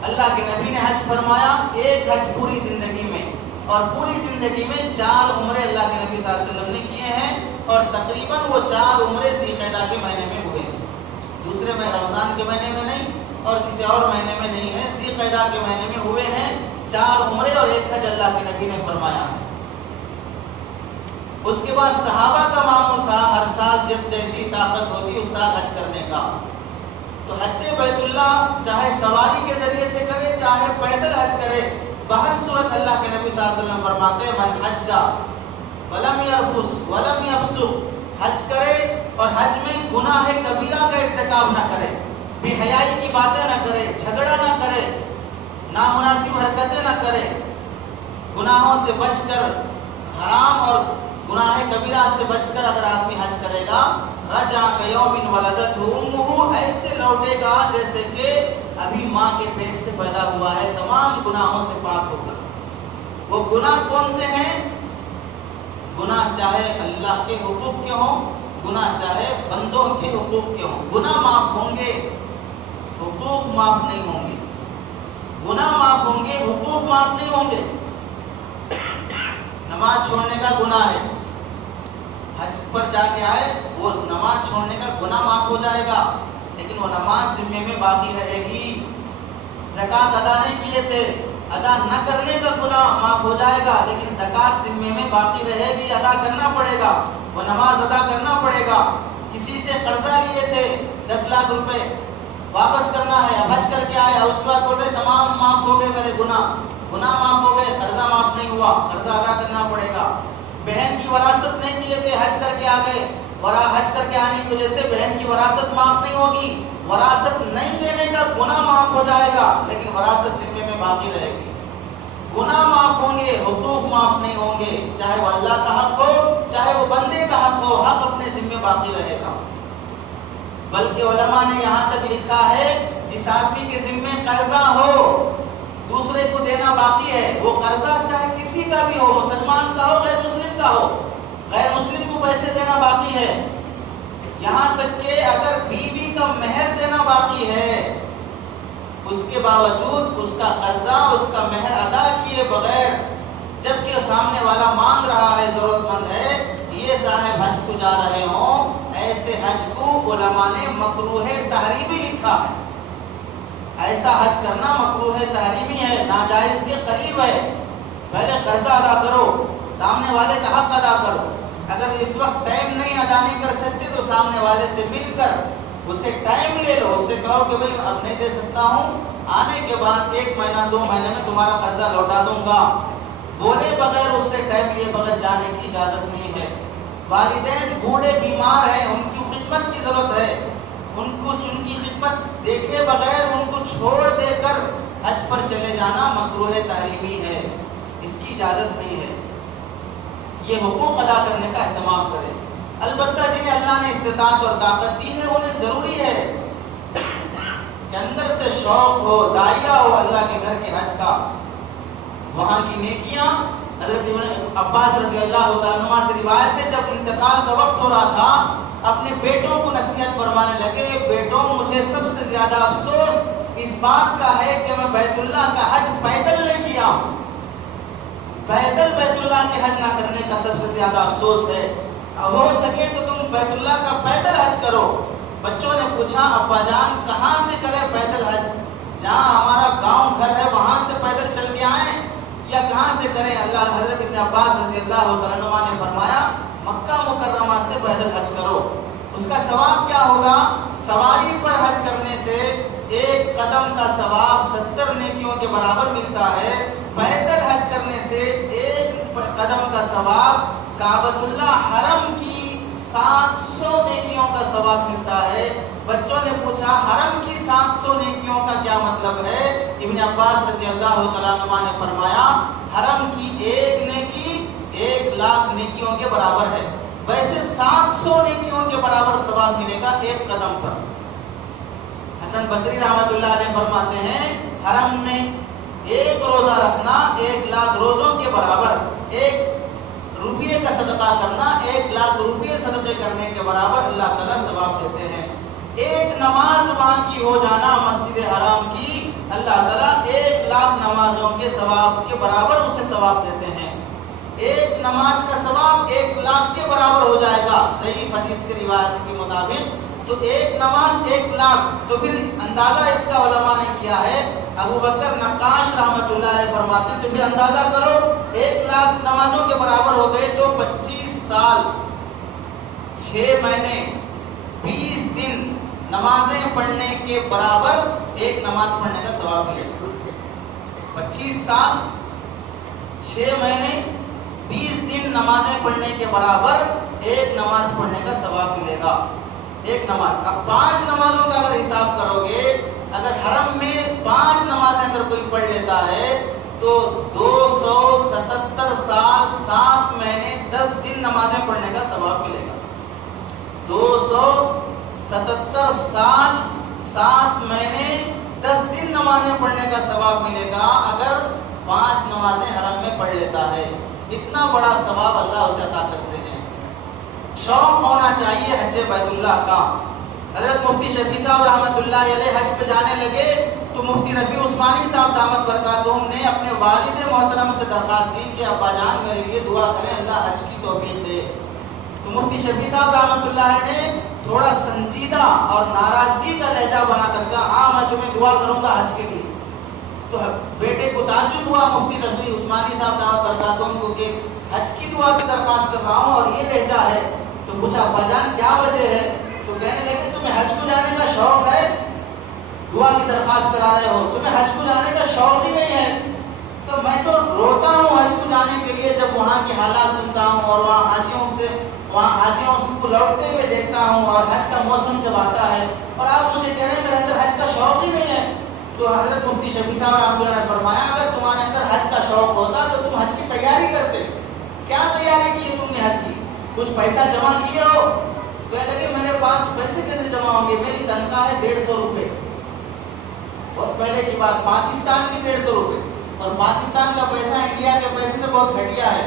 اللہ کے نبی نے حج فرمایا، ایک حج پوری زندگی میں، اور پوری زندگی میں 4 عمرے اللہ کے نبی صلی اللہ علیہ وسلم نے کیے ہیں اور تقریباً وہ 4 عمرے ذی القعدہ کے مہینے میں ہوئے ہیں. دوسرے میں رمضان کے مہینے میں نہیں اور کسی اور مہینے میں نہیں ہے، ذی القعدہ کے مہینے میں ہوئے ہیں. 4 عمرے اور 1 حج اللہ کے نبی نے فرمایا ہے. اس کے بعد صحابہ کا معمول تھا ہر سال جیسی طاقت ہوتی اس سال حج کرنے کا. تو حج بیت اللہ چاہے سواری کے ذریعے سے کرے چاہے پیدل حج کرے، بہر صورت اللہ کے نبی صلی اللہ علیہ وسلم فرماتے ہیں من حج ولم یرفث ولم یفسق، حج کرے اور حج میں گناہ کبیرہ کا ارتکاب نہ کرے، بے حیائی کی باتیں نہ کرے، جھگڑا نہ کرے، نامناسب حرکتیں نہ کرے، گناہوں سے بچ کر، حرام اور گناہ کبیرہ سے بچ کر اگر آدمی حج کرے گا، رجع کیوم ولدتہ امہ، ایسے لوٹے گا جیسے کہ ابھی ماں کے پیٹ سے پیدا ہوا ہے، تمام گناہوں سے پاک ہوگا۔ وہ گناہ کون سے ہیں؟ گناہ چاہے اللہ کے حقوق کے ہوں، گناہ چاہے بندوں کے حقوق کے ہوں، گناہ معاف ہوں گے، حقوق معاف نہیں ہوں گے۔ گناہ معاف ہوں گے، حقوق معاف نہیں ہوں گے۔ نماز چھوڑنے کا گناہ ہے، حج پر جا کے آئے، وہ نماز چھوڑنے کا گناہ معاف ہو جائے گا، لیکن وہ نماز ذمے میں باقی رہے گی۔ زکوٰۃ ادا نہیں کیے تھے، ادا نہ کرنے کا گناہ معاف ہو جائے گا، لیکن زکوٰۃ ذمے میں باقی رہے گی، ادا کرنا پڑے گا، وہ نماز ادا کرنا پڑے گا۔ کسی سے قرضہ لیے تھے 10 لاکھ روپے، واپس کرنا ہے، اب حج کر کے آیا، اس کے بعد بول رہے تمام معاف ہو گئے میرے گناہ معاف ہو گئے، قرضہ معاف نہیں ہوا، قرضہ ادا کرنا پڑے گا۔ بہن کی وراثت نہیں دیے تھے، حج کر کے آ گئے، حج کر کے آنے کی وجہ سے بہن کی وراثت معاف نہیں ہوگی، وراثت نہیں دینے کا گناہ معاف ہو جائے گا، لیکن وراثت ذمے میں باقی رہے گی۔ گناہ معاف ہوں گے، حقوق معاف نہیں ہوں گے، چاہے وہ اللہ کا حق ہو، چاہے وہ بندے کا حق ہو، حق اپنے ذمے باقی رہے گا۔ بلکہ علماء نے یہاں تک لکھا ہے، جس آدمی کے ذمے قرضہ ہو، دوسرے کو دینا باقی ہے، وہ قرضہ چاہے کسی کا بھی ہو، مسلمان کا ہو، غیر مسلم کا ہو، غیر مسلم کو پیسے دینا باقی ہے، یہاں تک کہ اگر بیوی کا مہر دینا باقی ہے، اس کے باوجود اس کا قرضہ، اس کا مہر ادا کیے بغیر، جبکہ سامنے والا مانگ رہا ہے، ضرورت مند ہے، یہ صاحب حج کو جا رہے ہوں، ایسے حج کو علماء نے مکروہ تحریمی لکھا ہے۔ ایسا حج کرنا مکروہ تحریمی ہے، ناجائز کے قریب ہے۔ پہلے قرضہ ادا کرو، سامنے والے کا حق ادا کرو، اگر اس وقت ٹائم نہیں ادا نہیں کر سکتے تو سامنے والے سے مل کر اسے ٹائم لے لو، اس سے کہو کہ بھائی اب نہیں دے سکتا ہوں، آنے کے بعد 1 مہینہ 2 مہینے میں تمہارا قرضہ لوٹا دوں گا۔ بولے بغیر، اس سے ٹائم لیے بغیر جانے کی اجازت نہیں ہے۔ والدین بوڑھے بیمار ہیں، ان کی خدمت کی ضرورت ہے، ان کی خدمت دیکھے بغیر ان کو چھوڑ دے کر حج پر چلے جانا مکروہ تحریمی ہے، اس کی اجازت نہیں ہے۔ یہ حقوق ادا کرنے کا اہتمام کرے۔ البتہ جنہیں اللہ نے استطاعت اور طاقت دی ہے، انہیں ضروری ہے کہ اندر سے شوق ہو، داعیہ ہو اللہ کے گھر کے حج کا، وہاں کی نیکیاں۔ حضرت ابن عباس رضی اللہ تعالیٰ عنہ سے روایت ہے، جب انتقال کا وقت ہو رہا تھا، اپنے بیٹوں کو نصیحت فرمانے لگے، بیٹوں مجھے سب سے زیادہ افسوس اس بات کا ہے کہ میں بیت اللہ کا حج پیدل نہیں کیا ہوں، پیدل بیت اللہ کے حج نہ کرنے کا سب سے زیادہ افسوس ہے، ہو سکے تو تم بیت اللہ کا پیدل حج کرو۔ بچوں نے پوچھا ابا جان کہاں سے کریں پیدل حج، جہاں ہمارا گاؤں گھر ہے وہاں سے پیدل چل کے آئیں یا کہاں سے کریں؟ اللہ حضرت ابن عباس رضی اللہ تعالیٰ عنہ نے فرمایا مکہ مکرمہ سے پیدل حج کرو۔ اس کا ثواب کیا ہوگا؟ سواری پر حج کرنے سے 1 قدم کا ثواب 70 نیکیوں کے برابر ملتا ہے، پیدل حج کرنے سے 1 قدم کا ثواب کعبۃ اللہ حرم کی 700 نیکیوں کا ثواب ملتا ہے۔ بچوں نے پوچھا حرم کی 700 نیکیوں کا کیا مطلب ہے؟ ابن عباس رضی اللہ تعالیٰ عنہ نے فرمایا حرم کی 1 نیکی 1 لاکھ نیکیوں کے برابر ہے، ویسے 700 نیکیوں کے برابر ثواب ملے گا 1 قدم پر۔ حسن بصری رحمۃ اللہ علیہ فرماتے ہیں حرم میں 1 روزہ رکھنا 1 لاکھ روزوں کے برابر، 1 روپیے کا صدقہ کرنا 1 لاکھ روپیے صدقے کرنے کے برابر اللہ تعالیٰ ثواب دیتے ہیں۔ 1 نماز وہاں کی ہو جانا مسجد حرام کی، اللہ تعالیٰ 1 لاکھ نمازوں کے ثواب کے برابر اسے ثواب دیتے ہیں۔ 1 نماز کا ثواب 1 لاکھ کے برابر ہو جائے گا صحیح حدیث کی روایت کے مطابق۔ تو 1 نماز 1 لاکھ، تو پھر اندازہ اس کا علماء نے کیا ہے، ابو بکر نقاش رحمۃ اللہ علیہ فرماتے ہیں تو پھر اندازہ کرو 1 لاکھ نمازوں کے برابر ہو گئے تو 25 سال 6 مہینے 20 دن نمازیں پڑھنے کے برابر 1 نماز پڑھنے کا ثواب ملے گا۔ 25 سال 6 مہینے 20 دن نمازیں پڑھنے کے برابر 1 نماز پڑھنے کا ثواب ملے گا، 1 نماز۔ اب 5 نمازوں کا اگر حساب کرو گے اگر حرم میں 5 نمازیں اگر کوئی پڑھ لیتا ہے تو 277 سال 7 مہینے 10 دن نمازیں پڑھنے کا ثواب ملے گا. 277 سال 7 مہینے 10 دن نمازیں پڑھنے کا ثواب ملے گا اگر 5 نمازیں حرم میں پڑھ لیتا ہے. اتنا بڑا ثواب اللہ اسے عطا کرتے ہیں. شوق ہونا چاہیے حج بیت اللہ کا. حضرت مفتی شفیع صاحب رحمۃ اللہ علیہ حج پہ جانے لگے تو مفتی رفیع عثمانی صاحب دامت برکاتہم نے اپنے والد محترم سے درخواست کی کہ ابا جان میرے لیے دعا کریں اللہ حج کی توفیق دے. تو مفتی شفیع صاحب رحمۃ اللہ علیہ نے تھوڑا سنجیدہ اور ناراضگی کا لہجہ بنا کر کہا ہاں میں تمہیں دعا کروں گا حج کے لیے. تو بیٹے کو تعجب ہوا مفتی رفیع عثمانی صاحب دامت برکاتہم کو کہ حج کی دعا کی درخواست کر رہا ہوں اور یہ لہجہ ہے. تو پوچھا ابا جان کیا وجہ ہے؟ تو کہنے لگے تمہیں حج کو جانے کا شوق ہے؟ دعا کی درخواست کرا رہے ہو, تمہیں حج کو جانے کا شوق ہی نہیں ہے. تو میں تو روتا ہوں حج کو جانے کے لیے جب وہاں کے حالات سنتا ہوں اور وہاں حاجیوں کو لوٹتے ہوئے دیکھتا ہوں اور حج کا موسم جب آتا ہے اور آپ مجھے کہہ رہے ہیں میرے اندر حج کا شوق ہی نہیں ہے. تو حضرت مفتی شفیع صاحب رحمۃ اللہ نے فرمایا اگر تمہارے اندر حج کا شوق ہوتا تو تم حج کی تیاری کرتے. کیا تیاری کی ہے تم نے حج کی؟ کچھ پیسہ جمع کیے ہو؟ کہنے لگے میرے پاس پیسے کیسے جمع ہوں گے, میری تنخواہ ہے 150 روپے. بہت پہلے کی بات, پاکستان کی 150 روپے, اور پاکستان کا پیسہ انڈیا کے پیسے سے بہت گھٹیا ہے.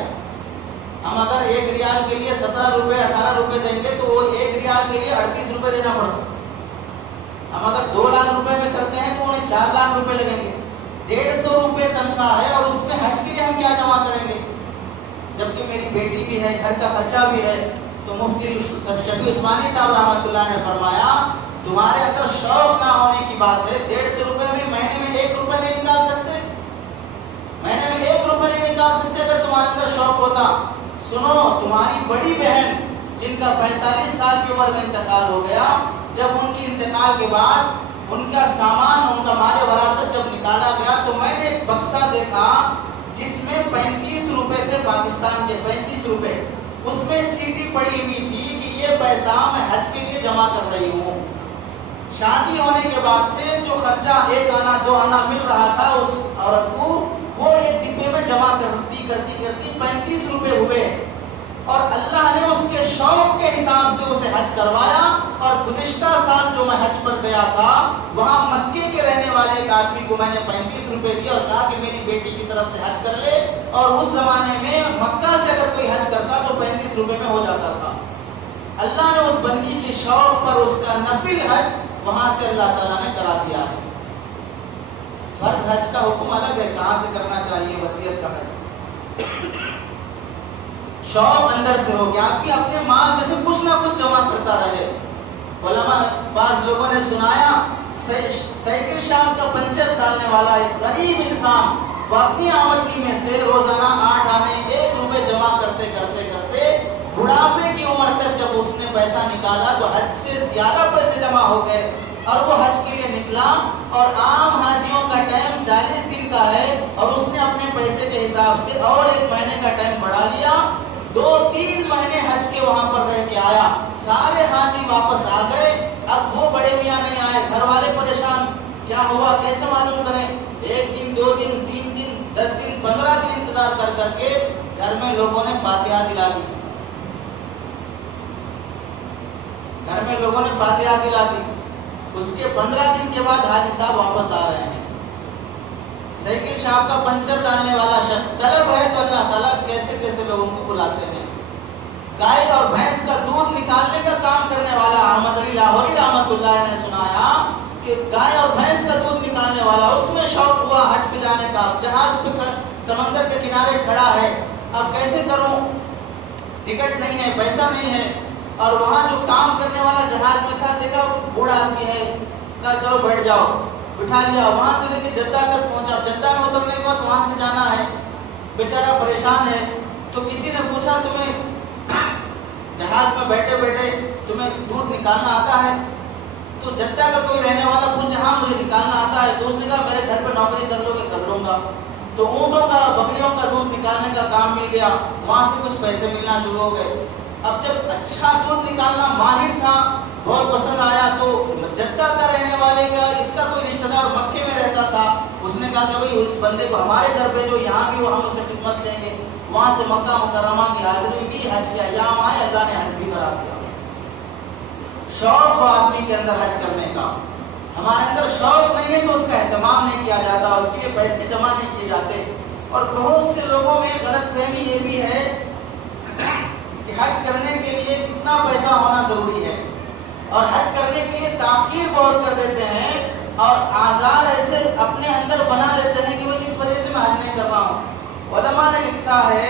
ہم اگر 1 ریال کے لیے 17 روپے 18 روپے دیں گے تو وہ 1 ریال کے لیے 38 روپے دینا پڑتا. ہم اگر 2 لاکھ روپے میں کرتے ہیں تو انہیں 4 لاکھ روپے لگیں گے. 150 روپے تنخواہ ہے اور اس میں حج کے لیے ہم کیا جمع کریں گے؟ جبکہ میری بیٹی بھی ہے, گھر کا خرچہ بھی ہے. تو مفتی شفیع عثمانی صاحب رحمۃ اللہ نے فرمایا تمہارے اندر شوق نہ ہونے کی بات ہے. 150 روپے میں مہینے میں 1 روپے نہیں نکال سکتے, مہینے میں 1 روپے نہیں نکال سکتے اگر تمہارے اندر شوق ہوتا. سنو, تمہاری بڑی بہن جن کا 45 سال کی عمر میں انتقال ہو گیا, جب ان کی انتقال کے بعد ان کا سامان, ان کا مال وراثت جب نکالا گیا تو میں نے ایک بکسا دیکھا جس میں 35 روپے تھے پاکستان کے, 35 روپے. اس میں چیٹی پڑی ہوئی تھی کہ یہ پیسہ میں حج کے لیے جمع کر رہی ہوں. شادی ہونے کے بعد سے جو خرچہ 1 آنا 2 آنا مل رہا تھا اس عورت کو, وہ ایک ڈبے میں جمع کرتی 35 روپے ہوئے. اور اللہ نے اس کے شوق کے حساب سے اسے حج کروایا. اور گزشتہ سال جو میں حج پر گیا تھا وہاں مکے کے رہنے والے ایک آدمی کو میں نے 35 روپے دیا اور کہا کہ میری بیٹی کی طرف سے حج کر لے. اور اس زمانے میں مکہ سے اگر کوئی حج کرتا تو 35 روپے میں ہو جاتا تھا. اللہ نے اس بندی کے شوق پر اس کا نفل حج وہاں سے اللہ تعالیٰ نے کرا دیا ہے. فرض حج کا حکم الگ ہے, کہاں سے کرنا چاہیے, وصیت کا حج. شوق اندر سے ہو کہ آدمی اپنے مال میں سے کچھ نہ کچھ جمع کرتا رہے. علماء بعض لوگوں نے سنایا سائیکل شام کا پنچر ڈالنے والا ایک غریب انسان وہ اپنی آمدنی میں سے روزانہ 8 آنے 1 روپے جمع کرتے کرتے کرتے بڑھاپے کی عمر تک جب اس نے پیسہ نکالا تو حج سے زیادہ پیسے جمع ہو گئے اور وہ حج کے لیے نکلا. اور عام حاجیوں کا ٹائم 40 دن کا ہے اور اس نے اپنے پیسے کے حساب سے اور 1 مہینے کا ٹائم بڑھا لیا. 2-3 مہینے حج کے وہاں پر رہ کے آیا. سارے حاجی واپس آ گئے. اب وہ بڑے میاں نہیں آئے, گھر والے پریشان, کیا ہوا کیسے معلوم کریں. 1 دن 2 دن 3 دن 10 دن 15 دن انتظار کر کر کے گھر میں لوگوں نے فاتحہ دلا دی. گھر میں لوگوں نے فاتحہ دلا دی. اس کے 15 دن کے بعد حاجی صاحب واپس آ رہے ہیں. سائیکل شاپ کا پنچر ڈالنے والا شخص طلب ہے تو اللہ تعالیٰ کیسے کیسے لوگوں کو بلاتے ہیں. گائے اور بھینس کا دودھ نکالنے کا کام کرنے والا احمد علی لاہوری رحمۃ اللہ نے سنایا کہ گائے اور بھینس کا دودھ نکالنے والا, اس میں شوق ہوا حج پہ جانے کا. جہاز پہ سمندر کے کنارے کھڑا ہے, اب کیسے کروں, ٹکٹ نہیں ہے, پیسہ نہیں ہے. اور وہاں جو کام کرنے والا جہاز میں تھا, دیکھا بوڑھا آدمی ہے, کہا چلو بیٹھ جاؤ, بٹھا لیا. وہاں سے لے کے جدہ تک پہنچا. جدہ میں اترنے کے بعد وہاں سے جانا ہے, بیچارہ پریشان ہے. تو کسی نے پوچھا تمہیں جہاز میں بیٹھے بیٹھے تمہیں دودھ نکالنا آتا ہے؟ تو جدہ کا کوئی رہنے والا پوچھنے ہاں مجھے نکالنا آتا ہے. تو اس نے کہا میرے گھر پہ نوکری کر لو گے؟ کر لوں گا. تو اونٹوں کا بکریوں کا دودھ نکالنے کا کام مل گیا. وہاں سے کچھ پیسے ملنا شروع ہو گئے. اب جب اچھا دودھ نکالنا ماہر تھا, بہت پسند آیا, تو جدہ کا رہنے والے کا اس کا کوئی رشتہ اس نے کہا کہ بھئی اس بندے کو ہمارے گھر بھیجو، یہاں بھی وہ ہم اسے خدمت لیں گے۔ وہاں سے مکہ مکرمہ کی حاضری کی، حج کے ایام آئے، اللہ نے حج بھی کرا دیا۔ شوق ہو آدمی کے اندر حج کرنے کا، ہمارے اندر شوق نہیں ہے تو اس کا اہتمام نہیں کیا جاتا، اس کے لیے پیسے جمع نہیں کیے جاتے۔ اور بہت سے لوگوں میں غلط فہمی یہ بھی ہے کہ حج کرنے کے لیے کتنا پیسہ ہونا ضروری ہے، اور حج کرنے کے لیے تاخیر بہت کر دیتے ہیں، اور آزار ایسے اپنے اندر بنا لیتے ہیں کہ وہ اس وجہ سے میں حج نہیں کر رہا ہوں۔ علماء نے لکھا ہے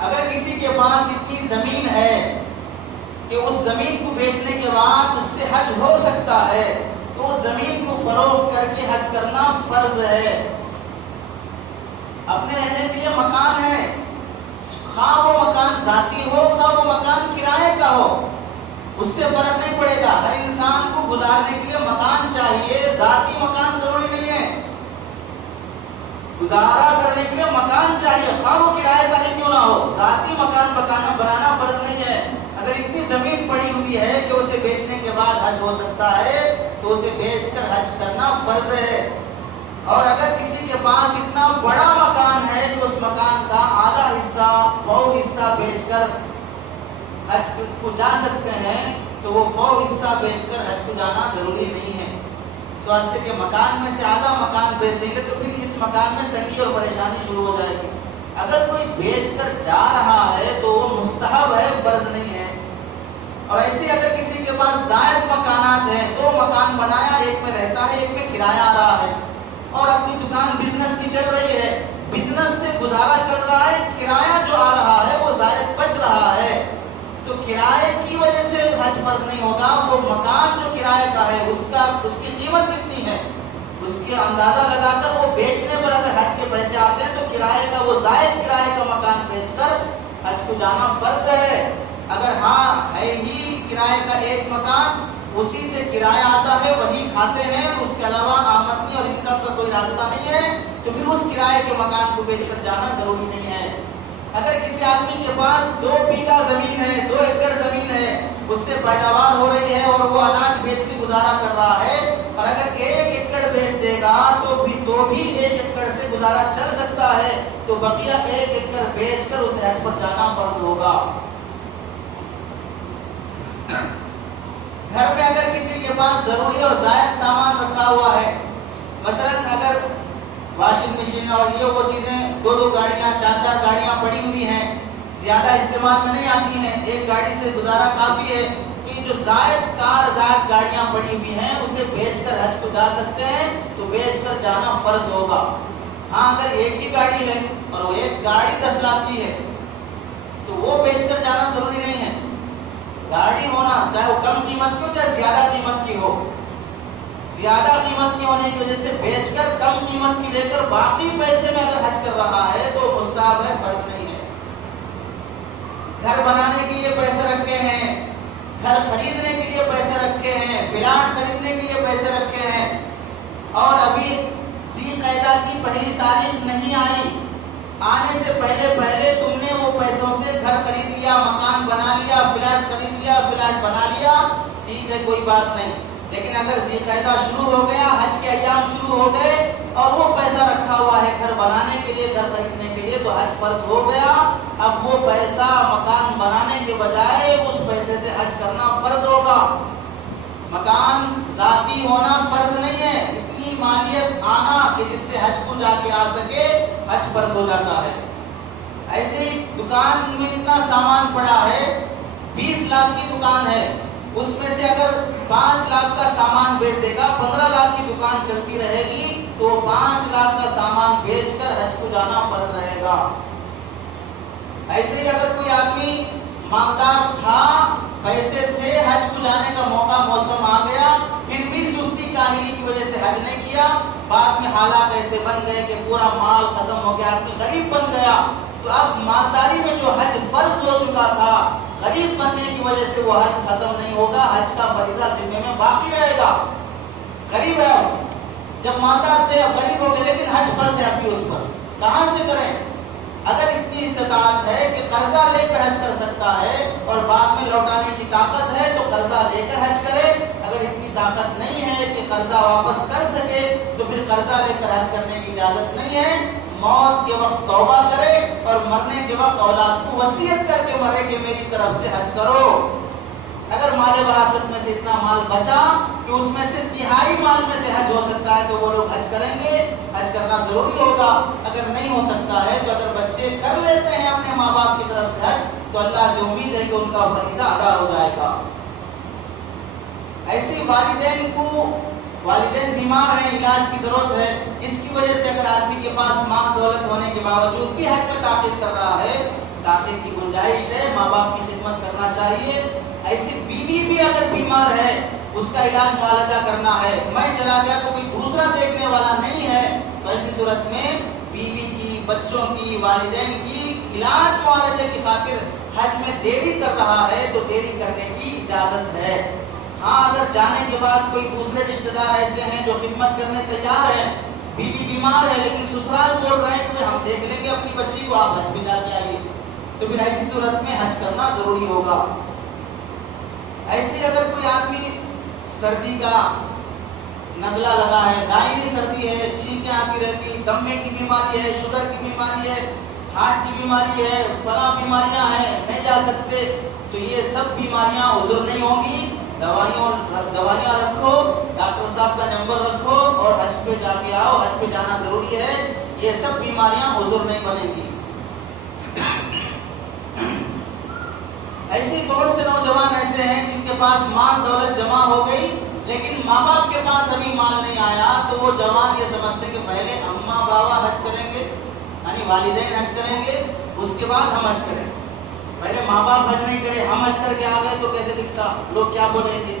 اگر کسی کے پاس اتنی زمین ہے کہ اس زمین کو بیچنے کے بعد اس سے حج ہو سکتا ہے تو اس زمین کو فروخت کر کے حج کرنا فرض ہے۔ اپنے رہنے کے لیے مکان ہے، خواہ وہ مکان ذاتی ہو خواہ وہ مکان کرائے کا ہو، اس سے فرق نہیں پڑے گا۔ ہر انسان کو گزارنے کے لیے مکان چاہیے، ذاتی مکان ضروری نہیں ہے، گزارا کرنے کے لیے مکان چاہیے، خواہ وہ کرائے کا ہی کیوں نہ ہو، ذاتی مکان بنانا فرض نہیں ہے۔ اگر اتنی زمین پڑی ہوئی ہے کہ اسے بیچنے کے بعد حج ہو سکتا ہے تو اسے بیچ کر حج کرنا فرض ہے۔ اور اگر کسی کے پاس اتنا بڑا مکان ہے کہ اس مکان کا آدھا حصہ بہو حصہ بیچ کر حج کو جا سکتے ہیں تو وہ بہو حصہ بیچ کر حج کو جانا ضروری نہیں ہے۔ اس واسطے کہ مکان میں سے آدھا مکان بیچ دیں گے تو پھر اس مکان میں تنگی اور پریشانی شروع ہو جائے گی۔ اگر کوئی بیچ کر جا رہا ہے تو وہ مستحب ہے، فرض نہیں ہے۔ اور ایسے اگر کسی کے پاس زائد مکانات ہیں، دو مکان بنایا، ایک میں رہتا ہے ایک میں کرایہ آ رہا ہے، اور اپنی دکان بزنس کی چل رہی ہے، بزنس سے گزارا چل رہا ہے، کرایہ جو آ رہا ہے وہ زائد بچ رہا ہے، تو کرائے کی وجہ سے حج فرض نہیں ہوگا۔ وہ مکان جو کرائے کا ہے اس کی قیمت کتنی ہے، اس کی اندازہ لگا کر وہ بیچنے پر اگر حج کے پیسے آتے ہیں تو کرائے کا وہ زائد کرائے کا مکان بیچ کر حج کو جانا فرض ہے۔ اگر ہاں ہے ہی کرائے کا ایک مکان، اسی سے کرایہ آتا ہے، وہی کھاتے ہیں، اس کے علاوہ آمدنی اور انکم کا کوئی راستہ نہیں ہے، تو پھر اس کرائے کے مکان کو بیچ کر جانا ضروری نہیں ہے۔ اگر کسی آدمی کے پاس 2 بیگھہ زمین ہے، 2 ایکڑ زمین ہے، اس سے پیداوار ہو رہی ہے اور وہ اناج بیچ کے گزارا کر رہا ہے، اور اگر 1 ایکڑ بیچ دے گا تو بھی 1 ایکڑ سے گزارا چل سکتا ہے، تو بقیہ 1 ایکڑ بیچ کر اسے حج پر جانا فرض ہوگا۔ گھر میں اگر کسی کے پاس ضروری اور زائد سامان رکھا ہوا ہے، مثلاً اگر واشنگ مشین اور یہ وہ چیزیں 2 گاڑیاں 4 گاڑیاں پڑی ہوئی ہیں، زیادہ استعمال میں نہیں آتی ہیں، ایک گاڑی سے گزارا کافی ہے، تو یہ جو زائد گاڑیاں پڑی ہوئی ہیں اسے بیچ کر حج کو جا سکتے ہیں، تو بیچ کر جانا فرض ہوگا۔ ہاں اگر ایک ہی گاڑی ہے اور وہ ایک گاڑی 10 لاکھ کی ہے تو وہ بیچ کر جانا ضروری نہیں ہے۔ گاڑی ہونا چاہے وہ کم قیمت کی ہو چاہے زیادہ قیمت کی ہو، زیادہ قیمت کی ہونے کی وجہ سے بیچ کر کم قیمت کی لے کر باقی پیسے میں اگر حج کر رہا ہے تو مستحب ہے، فرض نہیں ہے۔ گھر بنانے کے لیے پیسے رکھے ہیں، گھر خریدنے کے لیے پیسے رکھے ہیں، فلیٹ خریدنے کے لیے پیسے رکھے ہیں، اور ابھی ذی قعدہ کی پہلی تاریخ نہیں آئی، آنے سے پہلے تم نے وہ پیسوں سے گھر خرید لیا، مکان بنا لیا، فلیٹ خرید لیا، فلیٹ بنا لیا، ٹھیک ہے کوئی بات نہیں۔ لیکن اگر ذی قعدہ شروع ہو گیا، حج کے ایام شروع ہو گئے اور وہ پیسہ رکھا ہوا ہے گھر بنانے کے لیے، گھر خریدنے کے لیے، تو حج فرض ہو گیا۔ اب وہ پیسہ مکان بنانے کے بجائے اس پیسے سے حج کرنا فرض ہوگا۔ مکان ذاتی ہونا فرض نہیں ہے، اتنی مالیت آنا کہ جس سے حج کو جا کے آ سکے، حج فرض ہو جاتا ہے۔ ایسے ہی دکان میں اتنا سامان پڑا ہے، 20 لاکھ کی دکان ہے، اس میں سے اگر 5 لاکھ کا سامان بیچ دے گا، 15 لاکھ کی دکان چلتی رہے گی، تو 5 لاکھ کا سامان بیچ کر حج کو جانا فرض رہے گا۔ ایسے ہی اگر کوئی آدمی مالدار تھا، پیسے تھے، حج کو جانے کا موسم آ گیا، پھر بھی سستی کاہلی کی وجہ سے حج نہیں کیا، بعد میں حالات ایسے بن گئے کہ پورا مال ختم ہو گیا، آدمی غریب بن گیا، تو اب مالداری میں جو حج فرض ہو چکا تھا، غریب بننے کی وجہ سے وہ حج ختم نہیں ہوگا، حج کا فریضہ ذمے میں باقی رہے گا۔ غریب ہے، جب مالدار تھے اب غریب ہو گئے، لیکن حج فرض ہے اب بھی اس پر، کہاں سے کریں؟ اگر اتنی استطاعت ہے کہ قرضہ لے کر حج کر سکتا ہے اور بعد میں لوٹانے کی طاقت ہے تو قرضہ لے کر حج کرے، اگر اتنی طاقت نہیں ہے کہ قرضہ واپس کر سکے تو پھر قرضہ لے کر حج کرنے کی اجازت نہیں ہے۔ موت کے وقت توبہ کرے اور مرنے کے وقت اولاد کو وصیت کر کے مرے کہ میری طرف سے حج کرو۔ اگر مال وراثت میں سے اتنا مال بچا کہ اس میں سے تہائی مال میں سے حج ہو سکتا ہے تو وہ لوگ حج کریں گے، حج کرنا ضروری ہوگا۔ اگر نہیں ہو سکتا ہے تو اگر بچے کر لیتے ہیں اپنے ماں باپ کی طرف سے حج تو اللہ سے امید ہے کہ ان کا فریضہ ادا ہو جائے گا۔ ایسے والدین بیمار ہیں، علاج کی ضرورت ہے، اس کی وجہ سے اگر آدمی کے پاس مال دولت ہونے کے باوجود بھی حج میں تاخیر کر رہا ہے، تاخیر کی گنجائش ہے، ماں باپ کی خدمت کرنا چاہیے۔ ایسی بیوی بھی اگر بیمار ہے، اس کا علاج معالجہ کرنا ہے، میں چلا گیا تو کوئی دوسرا دیکھنے والا نہیں ہے، تو ایسی صورت میں بیوی کی، بچوں کی، والدین کی علاج معالجے کی خاطر حج میں دیری کر رہا ہے تو دیری کرنے کی اجازت ہے۔ ہاں اگر جانے کے بعد کوئی دوسرے رشتہ دار ایسے ہیں جو خدمت کرنے تیار ہیں، بیوی بیمار ہے لیکن سسرال بول رہے ہیں کہ ہم دیکھ لیں گے اپنی بچی کو، آپ حج میں جا کے آئیے، تو پھر ایسی صورت میں حج کرنا ضروری ہوگا۔ ایسے اگر کوئی آدمی سردی کا نزلہ لگا ہے، دائمی سردی ہے، چھینکیں آتی رہتی، دمے کی بیماری ہے، شوگر کی بیماری ہے، ہارٹ کی بیماری ہے، فلاں بیماریاں ہیں، نہیں جا سکتے، تو یہ سب بیماریاں عذر نہیں ہوں گی۔ دوائیاں رکھو، ڈاکٹر صاحب کا نمبر رکھو اور حج پہ جا کے آؤ، حج پہ جانا ضروری ہے، یہ سب بیماریاں عذر نہیں بنیں گی۔ ایسے بہت سے نوجوان ایسے ہیں جن کے پاس مال دولت جمع ہو گئی لیکن ماں باپ کے پاس ابھی مال نہیں آیا، تو وہ جوان یہ سمجھتے کہ پہلے اماں بابا حج کریں گے، یعنی والدین حج کریں گے، اس کے بعد ہم حج کریں گے۔ پہلے ماں باپ حج نہیں کرے، ہم حج کر کے آ گئے تو کیسے دکھتا، لوگ کیا بولیں گے؟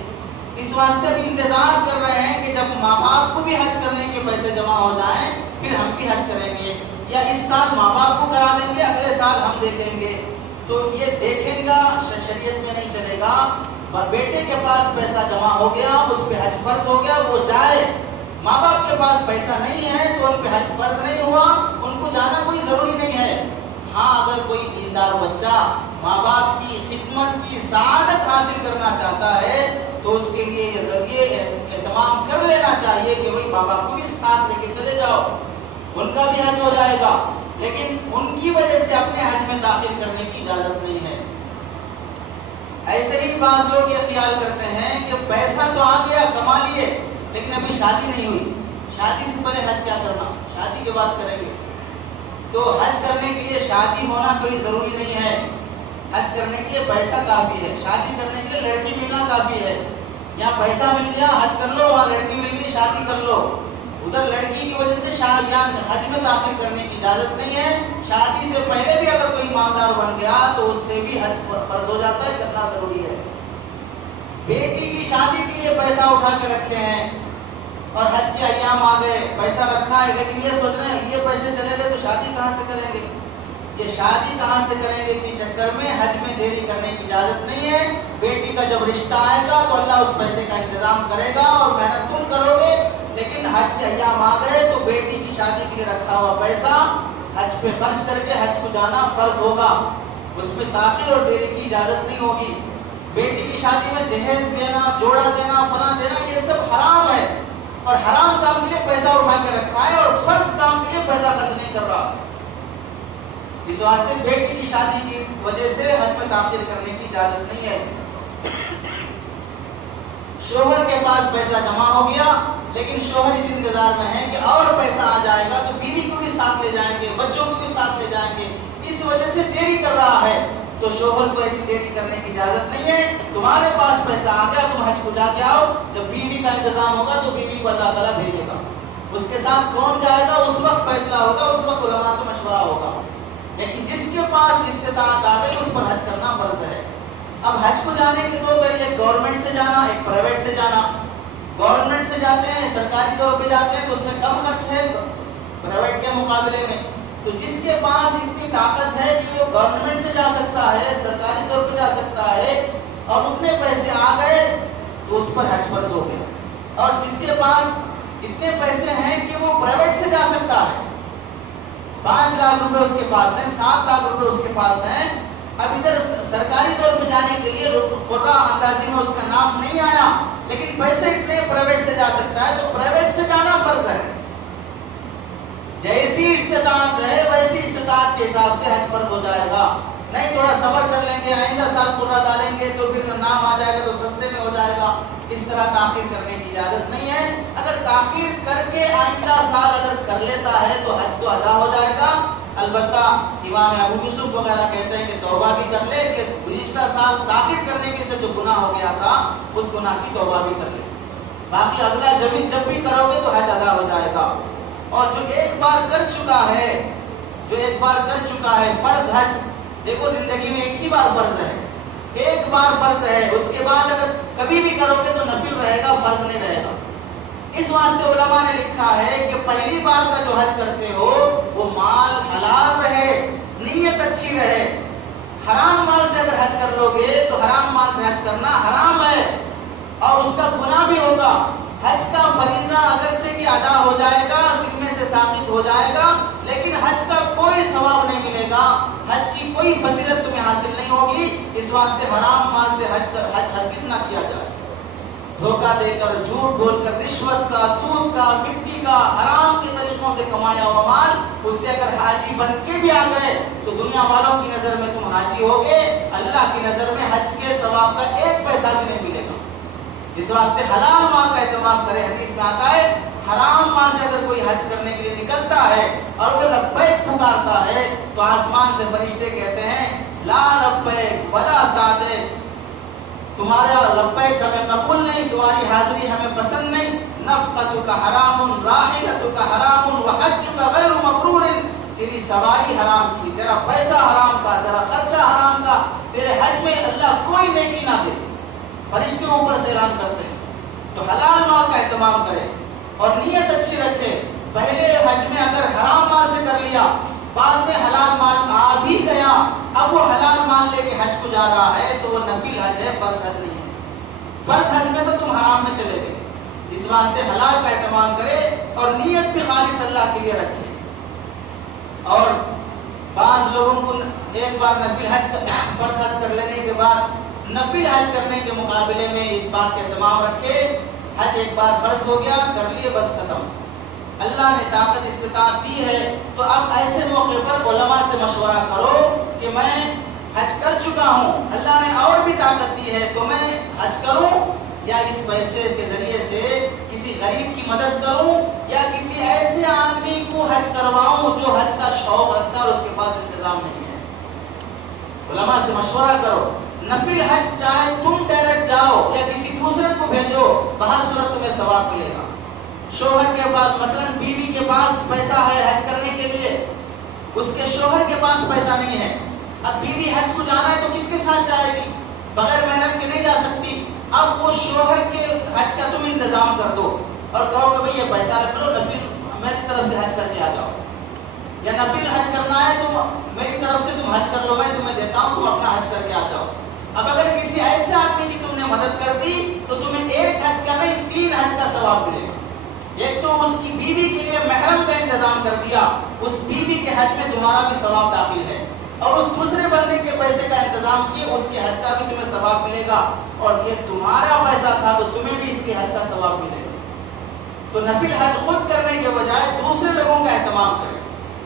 اس واسطے بھی انتظار کر رہے ہیں کہ جب ماں باپ کو بھی حج کرنے کے پیسے جمع ہو جائیں پھر ہم بھی حج کریں گے، یا اس سال ماں باپ کو کرا دیں گے، اگلے سال ہم دیکھیں گے۔ تو یہ دیکھیں گا شریعت میں نہیں چلے گا۔ بیٹے کے پاس پیسہ جمع ہو گیا، اس پہ حج فرض ہو گیا، وہ جائے۔ ماں باپ کے پاس پیسہ نہیں ہے تو ان پہ حج فرض نہیں ہوا، ان کو جانا کوئی ضروری نہیں ہے۔ ہاں اگر کوئی دیندار بچہ ماں باپ کی خدمت کی سعادت حاصل کرنا چاہتا ہے تو اس کے لیے یہ ذریعے اہتمام کر لینا چاہیے کہ وہی ماں باپ کو بھی ساتھ لے کے چلے جاؤ، ان کا بھی حج ہو جائے گا، لیکن ان کی وجہ سے اپنے حج میں داخل کرنے کی اجازت نہیں ہے۔ ایسے ہی بعض لوگ یہ خیال کرتے ہیں کہ پیسہ تو آ گیا، کما لیے، لیکن ابھی شادی نہیں ہوئی، شادی سے پہلے حج کیا کرنا، شادی کے بعد کریں گے۔ تو حج کرنے کے لیے شادی ہونا کوئی ضروری نہیں ہے، حج کرنے کے لیے پیسہ کافی ہے، شادی کرنے کے لیے لڑکی ملنا کافی ہے۔ یہاں پیسہ مل گیا حج کر لو، وہاں لڑکی مل گئی شادی کر لو، ادھر لڑکی کی وجہ سے یہاں حج میں داخل کرنے کی اجازت نہیں ہے۔ شادی سے پہلے بھی اگر کوئی مالدار بن گیا تو اس سے بھی حج فرض ہو جاتا ہے، کرنا ضروری ہے۔ بیٹی کی شادی کے لیے پیسہ اٹھا کے رکھے ہیں اور حج کے ایام آ گئے، پیسہ رکھا ہے، لیکن یہ سوچ رہے ہیں یہ پیسے چلے گئے تو شادی کہاں سے کریں گے، یہ شادی کہاں سے کریں گے کے چکر میں حج میں دیری کرنے کی اجازت نہیں ہے۔ بیٹی کا جب رشتہ آئے گا تو اللہ اس پیسے کا انتظام کرے گا اور محنت تم کرو گے، لیکن حج کے ایام آ گئے تو بیٹی کی شادی کے لیے رکھا ہوا پیسہ حج پہ خرچ کر کے حج کو جانا فرض ہوگا، اس میں تاخیر اور دیری کی اجازت نہیں ہوگی۔ بیٹی کی شادی میں جہیز دینا، جوڑا دینا، فلاں دینا، یہ سب حرام ہے، اور حرام کام کے لیے پیسہ اٹھا کے رکھا ہے اور فرض کام کے لیے پیسہ خرچ نہیں کر رہا۔ اس واسطے بیٹی کی شادی کی وجہ سے حج میں تاخیر کرنے کی اجازت نہیں ہے۔ شوہر کے پاس پیسہ جمع ہو گیا لیکن شوہر اس انتظار میں ہے کہ اور پیسہ آ جائے گا تو بیوی کو بھی ساتھ لے جائیں گے، بچوں کو بھی ساتھ لے جائیں گے، اس وجہ سے دیری کر رہا ہے، تو شوہر کو ایسی دیری کرنے کی اجازت نہیں ہے۔ تمہارے پاس پیسہ آ گیا، تم حج کو جا کے آؤ، جب بیوی کا انتظام ہوگا تو بیوی کو اللہ تعالیٰ بھیجے گا، اس کے ساتھ کون جائے گا اس وقت فیصلہ ہوگا، اس وقت علماء سے مشورہ ہوگا، لیکن جس کے پاس استطاعت آ گئی اس پر حج کرنا فرض ہے۔ اب حج کو جانے کے دو طریقے، ایک گورنمنٹ سے جانا، ایک پرائیویٹ سے جانا۔ گورنمنٹ سے جاتے ہیں، سرکاری طور پہ جاتے ہیں تو اس میں کم خرچ ہے پرائیویٹ کے مقابلے میں، تو جس کے پاس اتنی طاقت ہے کہ وہ گورنمنٹ سے جا سکتا ہے، سرکاری طور پہ جا سکتا ہے اور اتنے پیسے آ گئے تو اس پر حج فرض ہو گیا، اور جس کے پاس اتنے پیسے ہیں کہ وہ پرائیویٹ سے جا سکتا ہے، 5 لاکھ روپے اس کے پاس ہیں، 7 لاکھ روپے اس کے پاس ہیں، اب ادھر سرکاری طور پہ جانے کے لیے قرہ اندازی میں اس کا نام نہیں آیا، لیکن پیسے اتنے پرائیویٹ سے جا سکتا ہے تو پرائیویٹ سے جانا فرض ہے. جیسی استطاعت ہے ویسی استطاعت کے حساب سے حج فرض ہو جائے گا. نہیں تھوڑا صبر کر لیں گے، آئندہ سال قرہ ڈالیں گے تو پھر نام آ جائے گا تو سستے میں ہو جائے گا، اس طرح تاخیر کرنے کی اجازت نہیں ہے. اگر تاخیر کر کے آئندہ سال اگر کر لیتا ہے تو حج تو ادا ہو جائے گا. البتہ امام ابو یوسف وغیرہ کہتے ہیں کہ توبہ بھی کر لے، کہ گزشتہ سال تاخیر کرنے کے سے جو گناہ ہو گیا تھا اس گناہ کی توبہ بھی کر لے. باقی اگلا جب بھی کرو گے تو حج ادا ہو جائے گا. اور جو ایک بار کر چکا ہے فرض حج، دیکھو زندگی میں ایک ہی بار فرض ہے، ایک بار فرض ہے، اس کے بعد اگر کبھی بھی کرو گے تو نفل رہے گا، فرض نہیں رہے گا. اس واسطے علماء نے لکھا ہے کہ پہلی بار کا جو حج کرتے ہو وہ مال حلال رہے، نیت اچھی رہے. حرام مال سے اگر حج کر لو گے تو حرام مال سے حج کرنا حرام ہے اور اس کا گناہ بھی ہوگا. حج کا فریضہ اگرچہ کہ ادا ہو جائے گا، ذمے سے ثابت ہو جائے گا، لیکن حج کا کوئی ثواب نہیں ملے گا، حج کی کوئی فضیلت تمہیں حاصل نہیں ہوگی. اس واسطے حرام مال سے حج ہرگز نہ کیا جائے. دھوکہ دے کر، جھوٹ بول کر، رشوت کا، سود کا، مٹی کا، حرام کے طریقوں سے کمایا ہوا مال، اس سے اگر حاجی بن کے بھی آ گئے تو دنیا والوں کی نظر میں تم حاجی ہوگے، اللہ کی نظر میں حج کے ثواب کا ایک پیسہ بھی نہیں ملے گا. اس واسطے حلال مال کا اہتمام کرے. حدیث میں آتا ہے حرام مال سے اگر کوئی حج کرنے کے لیے نکلتا ہے اور وہ لبیک پکارتا ہے تو آسمان سے فرشتے کہتے ہیں لا لبیک ولا صادق، تمہارا لبیک ہمیں قبول نہیں، تمہاری حاضری ہمیں پسند نہیں. نفقتک حرام، راحلتک حرام، وحجک غیر مبرور، تیری سواری حرام کی، تیرا پیسہ حرام کا، تیرا خرچہ حرام کا، تیرے حج میں اللہ کوئی نیکی نہ دے. فرشتے اوپر سے اعلان کرتے ہیں. تو حلال مال کا اہتمام کرے اور نیت اچھی رکھے. پہلے حج میں اگر حرام مال سے کر لیا، بعد میں حلال مال آ بھی گیا، اب وہ حلال مال لے کے حج کو جا رہا ہے تو وہ نفل حج ہے، فرض حج نہیں ہے. فرض حج میں تو تم حرام میں چلے گئے. اس واسطے حلال کا اہتمام کرے اور نیت بھی خالص اللہ کے لیے رکھے. اور بعض لوگوں کو ایک بار نفل حج فرض حج کر لینے کے بعد نفل حج کرنے کے مقابلے میں اس بات کا اہتمام رکھے حج ایک بار فرض ہو گیا، کر لیے، بس ختم. اللہ نے طاقت استطاعت دی ہے تو اب ایسے موقع پر علماء سے مشورہ کرو کہ میں حج کر چکا ہوں، اللہ نے اور بھی طاقت دی ہے تو میں حج کروں یا اس پیسے کے ذریعے سے کسی غریب کی مدد کروں یا کسی ایسے آدمی کو حج کرواؤں جو حج کا شوق رکھتا ہے اور اس کے پاس انتظام نہیں ہے. علماء سے مشورہ کرو. نفل حج چاہے تم ڈائریکٹ جاؤ یا کسی دوسرے کو بھیجو، بہر صورت تمہیں ثواب ملے گا. شوہر کے پاس مثلا بیوی کے پاس پیسہ ہے حج کرنے کے لیے، اس کے شوہر کے پاس پیسہ نہیں ہے، اب بیوی حج کو جانا ہے تو کس کے ساتھ جائے گی؟ بغیر محرم کے نہیں جا سکتی. اب وہ شوہر کے حج کا تم انتظام کر دو اور کہو کہ بھئی یہ پیسہ رکھ لو، نفل میری طرف سے حج کر کے آ جاؤ، یا نفل حج کرنا ہے تو میری طرف سے تم حج کر لو، میں تمہیں دیتا ہوں، تم اپنا حج کر کے آ جاؤ. اب اگر کسی ایسے آدمی کی تم نے مدد کر دی تو تمہیں ایک حج کا نہیں 3 حج کا ثواب ملے گا. ایک تو اس کی بیوی کے لیے محرم کا انتظام کر دیا، اس بیوی کے حج میں تمہارا بھی ثواب داخل ہے، اور اس دوسرے بندے کے پیسے کا انتظام کیے، اس کے حج کا بھی تمہیں ثواب ملے گا، اور یہ تمہارا پیسہ تھا تو تمہیں بھی اس کے حج کا ثواب ملے گا. تو نفل حج خود کرنے کے بجائے دوسرے لوگوں کا اہتمام کرے.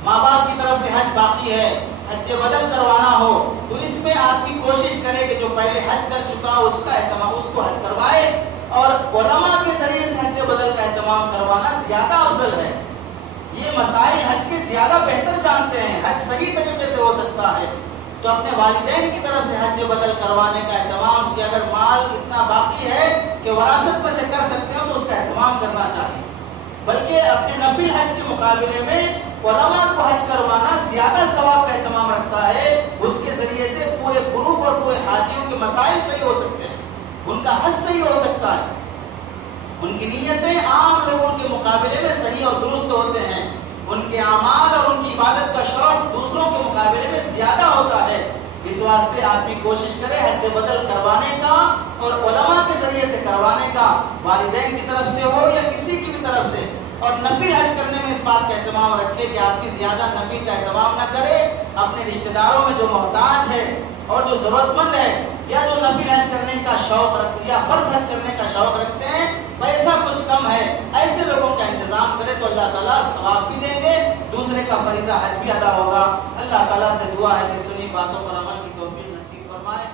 ماں باپ کی طرف سے حج باقی ہے، حج بدل کروانا ہو تو اس میں آدمی کوشش کرے کہ جو پہلے حج کر چکا اس کا اہتمام، اس کو حج کروائے، اور علماء کے ذریعے سے حج بدل کا اہتمام کروانا زیادہ افضل ہے. یہ مسائل حج کے زیادہ بہتر جانتے ہیں، حج صحیح طریقے سے ہو سکتا ہے تو اپنے والدین کی طرف سے حج بدل کروانے کا اہتمام، کہ اگر مال اتنا باقی ہے کہ وراثت میں سے کر سکتے ہو تو اس کا اہتمام کرنا چاہیے. بلکہ اپنے نفل حج کے مقابلے میں علماء کو حج کروانا زیادہ ثواب کا اہتمام رکھتا ہے. اس کے ذریعے سے پورے گروپ اور پورے حاجیوں کے مسائل صحیح ہو سکتے ہیں، ان کا حج صحیح ہو سکتا ہے، ان کی نیتیں عام لوگوں کے مقابلے میں صحیح اور درست ہوتے ہیں، ان کے اعمال اور ان کی عبادت کا شوق دوسروں کے مقابلے میں زیادہ ہوتا ہے. اس واسطے آدمی کوشش کرے حج بدل کروانے کا اور علماء کے ذریعے سے کروانے کا، والدین کی طرف سے ہو یا کسی کی بھی طرف سے. اور نفل حج کرنے میں اس بات کا اہتمام رکھے کہ آدمی زیادہ نفل کا اہتمام نہ کرے، اپنے رشتہ داروں میں جو محتاج ہے اور جو ضرورت مند ہے یا جو نفل حج کرنے کا شوق رکھتے یا فرض حج کرنے کا شوق رکھتے ہیں، پیسہ کچھ کم ہے، ایسے لوگوں کا انتظام کرے تو اللہ تعالیٰ ثواب بھی دیں گے، دوسرے کا فریضہ حج بھی ادا ہوگا۔ اللہ تعالیٰ سے دعا ہے کہ سنی باتوں پر عمل کی توفیق نصیب فرمائے۔